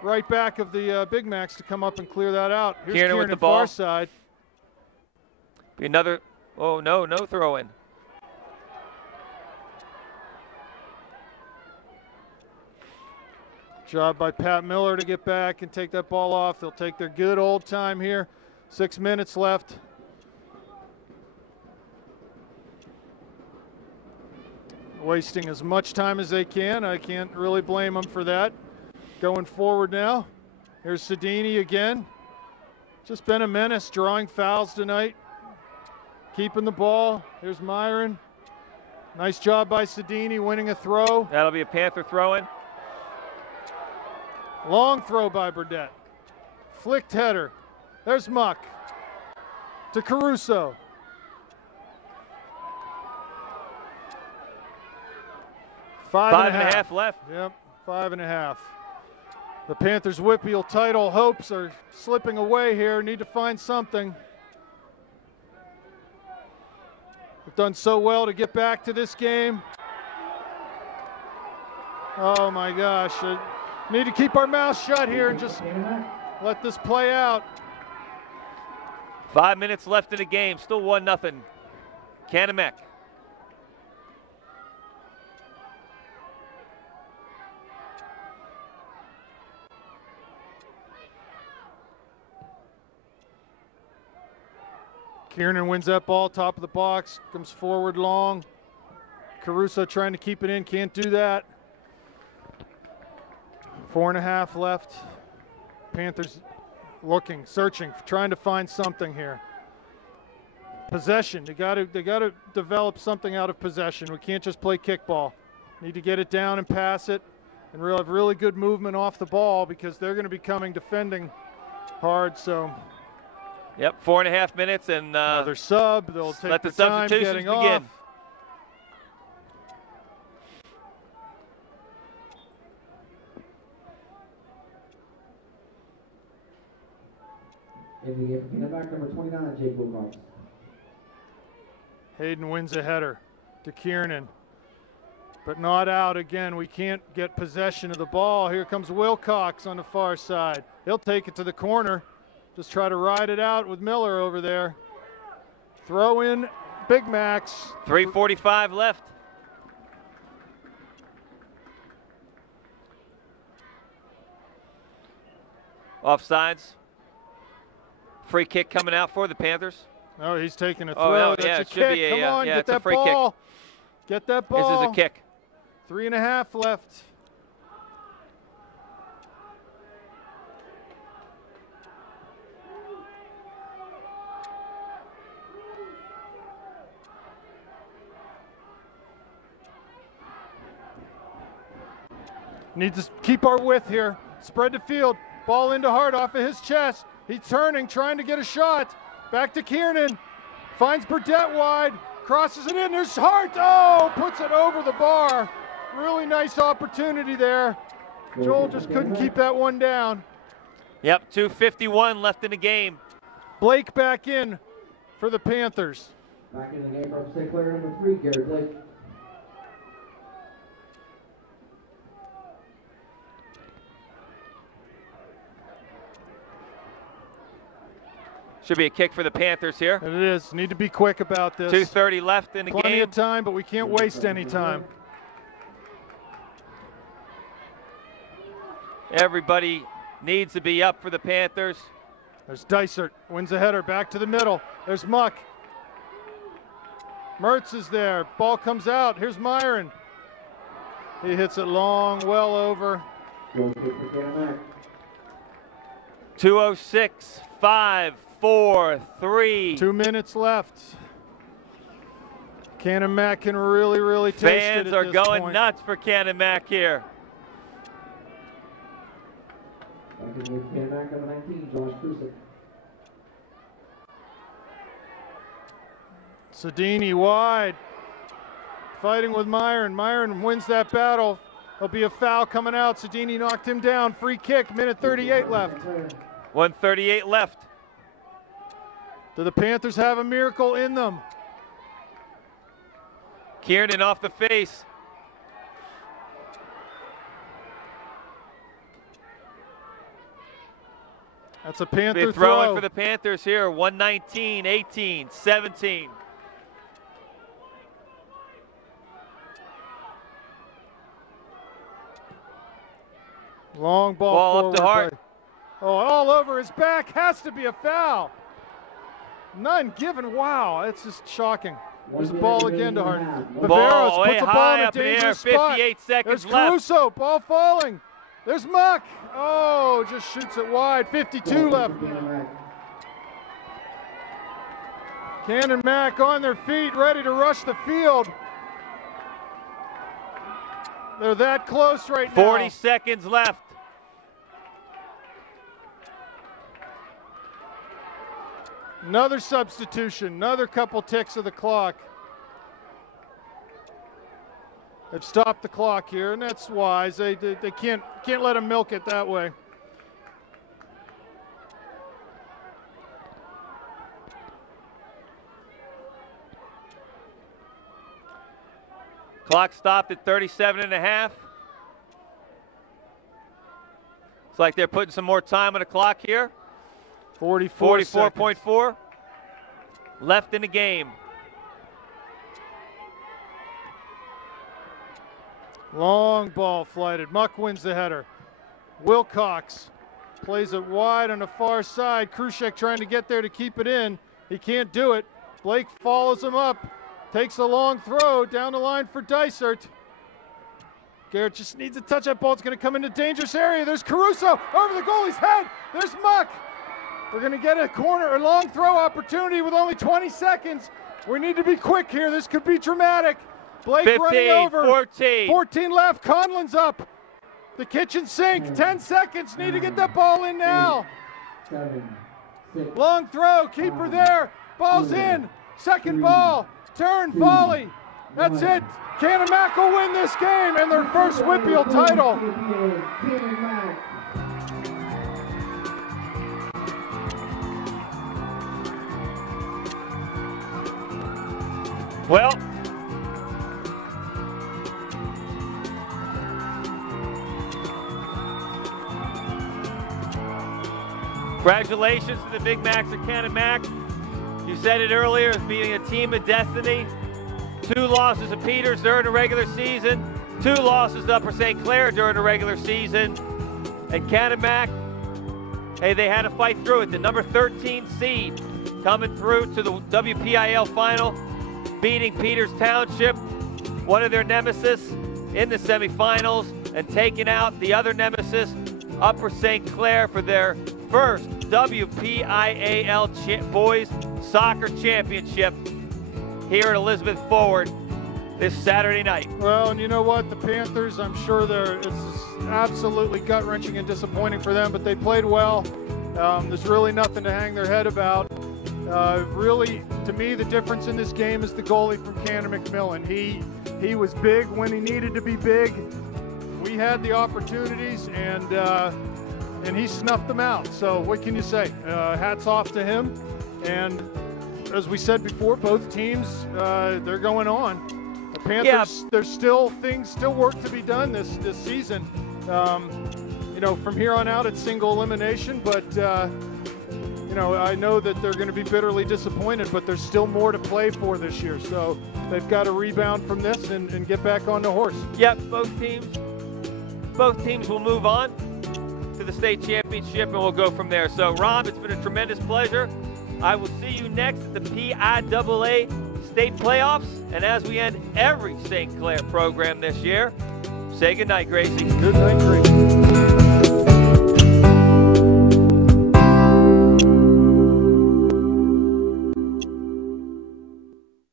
right back of the Big Macs to come up and clear that out. Here's Kiernan with Kiernan the ball. far side. Be another, oh no throw in. Job by Pat Miller to get back and take that ball off. They'll take their good old time here. 6 minutes left. Wasting as much time as they can. I can't really blame them for that. Going forward now. Here's Sedini again. Just been a menace, drawing fouls tonight. Keeping the ball. Here's Myron. Nice job by Sedini winning a throw. That'll be a Panther throw-in. Long throw by Burdette. Flicked header. There's Muck. To Caruso. Five and a half left. Yep, 5.5. The Panthers' WPIAL title hopes are slipping away here. Need to find something. They've done so well to get back to this game. Oh my gosh. Need to keep our mouths shut here and just let this play out. 5 minutes left in the game. Still 1-0. Canon-Mac. Kiernan wins that ball, top of the box, comes forward long. Caruso trying to keep it in, can't do that. 4.5 left. Panthers looking, searching, trying to find something here. Possession, they got to develop something out of possession. We can't just play kickball. Need to get it down and pass it, and have really good movement off the ball because they're going to be coming defending hard. So. Yep, 4.5 minutes and another sub. They'll take let the time substitutions getting begin. off. In the back, number 29, Jake Wilcox. Hayden wins a header to Kiernan, but not out again. We can't get possession of the ball. Here comes Wilcox on the far side. He'll take it to the corner. Just try to ride it out with Miller over there. Throw in Big Macs. 3:45 left. Offsides. Free kick coming out for the Panthers. Oh, he's taking a throw. Oh, no, That's yeah, a it should kick. be Come on, yeah, get it's a that free ball. kick. Get that ball. This is a kick. 3.5 left. Need to keep our width here. Spread the field. Ball into Hart off of his chest. He's turning, trying to get a shot. Back to Kiernan. Finds Burdett wide. Crosses it in. There's Hart. Oh, puts it over the bar. Really nice opportunity there. Joel just couldn't keep that one down. Yep, 2:51 left in the game. Blake back in for the Panthers. Back in the game from St. Clair, number 3, Gary Blake. Should be a kick for the Panthers here. And it is. Need to be quick about this. 2:30 left in the game. Plenty of time, but we can't waste any time. Everybody needs to be up for the Panthers. There's Dysert, wins the header, back to the middle. There's Muck. Mertz is there, ball comes out. Here's Myron. He hits it long, well over. 2:06, 5, 4, 3. 2 minutes left. Canon-Mac can really taste it Fans at are this going point. nuts for Canon-Mac here. Back in the game, Canon-Mac, number 19, Josh Krusek. Sedini wide, fighting with Myron. Myron wins that battle. There'll be a foul coming out. Sedini knocked him down. Free kick, minute 38 left. 1:38 left. Do the Panthers have a miracle in them? Kiernan off the face. That's a Panther They're throwing throw. for the Panthers here. 1:19, 18, 17. Long ball Ball up to forward Hart. by- Oh, all over his back. Has to be a foul. None given. Wow, that's just shocking. There's a ball again to Hart. Viveros Ball way puts the ball high in a up in the air. dangerous spot. 58 seconds There's left. Caruso, ball falling. There's Muck. Oh, just shoots it wide. 52 left. Canon-Mac on their feet, ready to rush the field. They're that close right now. 40 seconds left. Another substitution, another couple ticks of the clock. They've stopped the clock here, and that's wise. They can't let them milk it that way. Clock stopped at 37 and a half. It's like they're putting some more time on the clock here. 44.4 left in the game. Long ball flighted. Muck wins the header. Wilcox plays it wide on the far side. Krusek trying to get there to keep it in. He can't do it. Blake follows him up. Takes a long throw down the line for Dysert. Garrett just needs to touch that ball. It's going to come into dangerous area. There's Caruso over the goalie's head. There's Muck. We're going to get a long throw opportunity with only 20 seconds. We need to be quick here. This could be dramatic. Blake 15, running over. 14. 14 left. Conlon's up. The kitchen sink. 10 seconds. Need to get that ball in now. 7, 6. Long throw. Keeper there. Ball's in. Second ball. Turn. Volley. That's it. Canon-Mac will win this game and their first WPIAL title. Well, congratulations to the Big Macs of Canon-Mac. You said it earlier, as being a team of destiny. 2 losses to Peters during the regular season, 2 losses to Upper St. Clair during the regular season. And Canon-Mac, hey, they had to fight through it. The number 13 seed coming through to the WPIAL final, beating Peters Township, one of their nemesis, in the semifinals, and taking out the other nemesis, Upper St. Clair, for their first WPIAL Boys Soccer Championship here at Elizabeth Forward this Saturday night. Well, and you know what? The Panthers, I'm sure absolutely gut-wrenching and disappointing for them, but they played well. There's really nothing to hang their head about. Really, to me, the difference in this game is the goalie from Canon-McMillan. He was big when he needed to be big. We had the opportunities, and he snuffed them out. So what can you say? Hats off to him. And as we said before, both teams, they're going on. The Panthers, there's still work to be done this season. You know, from here on out, it's single elimination, but you know, I know that they're going to be bitterly disappointed, but there's still more to play for this year. So they've got to rebound from this and get back on the horse. Yep, both teams will move on to the state championship, and we'll go from there. So, Rob, it's been a tremendous pleasure. I will see you next at the PIAA state playoffs. And as we end every St. Clair program this year, say goodnight, Gracie. Good night, Gracie.